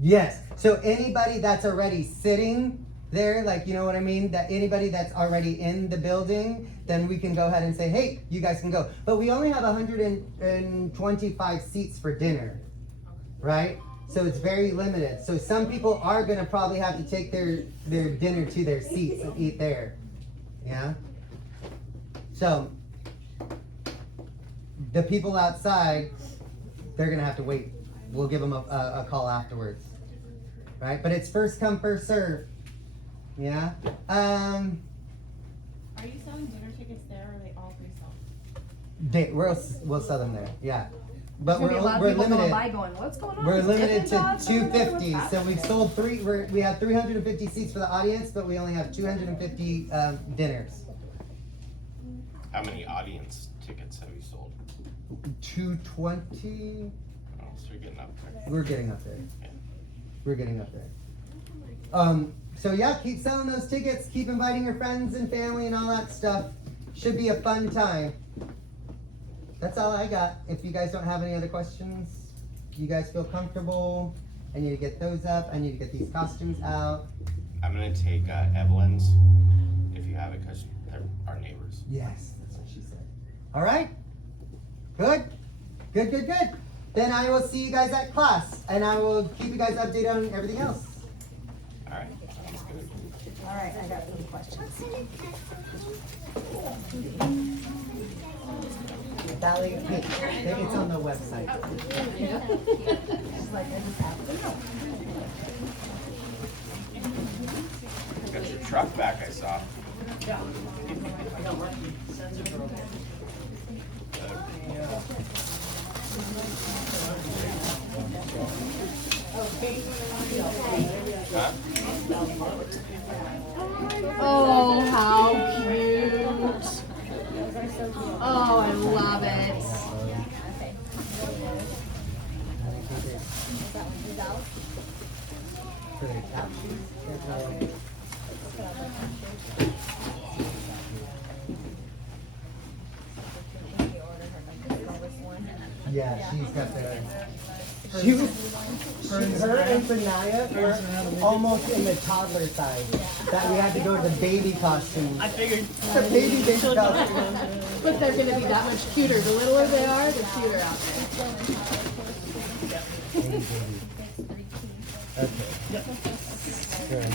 Yes, so anybody that's already sitting there, like, you know what I mean? That anybody that's already in the building, then we can go ahead and say, hey, you guys can go. But we only have 125 seats for dinner, right? So it's very limited. So some people are gonna probably have to take their dinner to their seats and eat there, yeah? So, the people outside, they're gonna have to wait. We'll give them a call afterwards, right? But it's first come, first serve. Yeah. Are you selling dinner tickets there, or are they all pre-sold? We'll sell them there. Yeah. But There's gonna be a lot of we're people going limited. by going, what's going on? We're Is limited Dippin' to Dots over there? 250. What's So we've happening? sold we have 350 seats for the audience, but we only have 250 dinners. How many audience tickets have you sold? 220. Oh, so you're getting up there. We're getting up there. We're getting up there. So yeah, keep selling those tickets. Keep inviting your friends and family and all that stuff. Should be a fun time. That's all I got. If you guys don't have any other questions, you guys feel comfortable. I need to get those up. I need to get these costumes out. I'm gonna take Evelyn's, if you have it, because they're our neighbors. Yes, that's what she said. All right. Good. Good, good, good. Then I will see you guys at class, and I will keep you guys updated on everything else. All right, sounds good. All right, I got some questions. Ballet, it's on the website. She's like, I just have to. Got your truck back, I saw. Huh? Oh, how cute. Oh, I love it. For the captions. Yeah, she's got the. Her and Sanaya were almost in the toddler size. That we had to go to the baby costume. I figured. The baby costume. But they're gonna be that much cuter. The littler they are, the cuter out there. Okay. Good.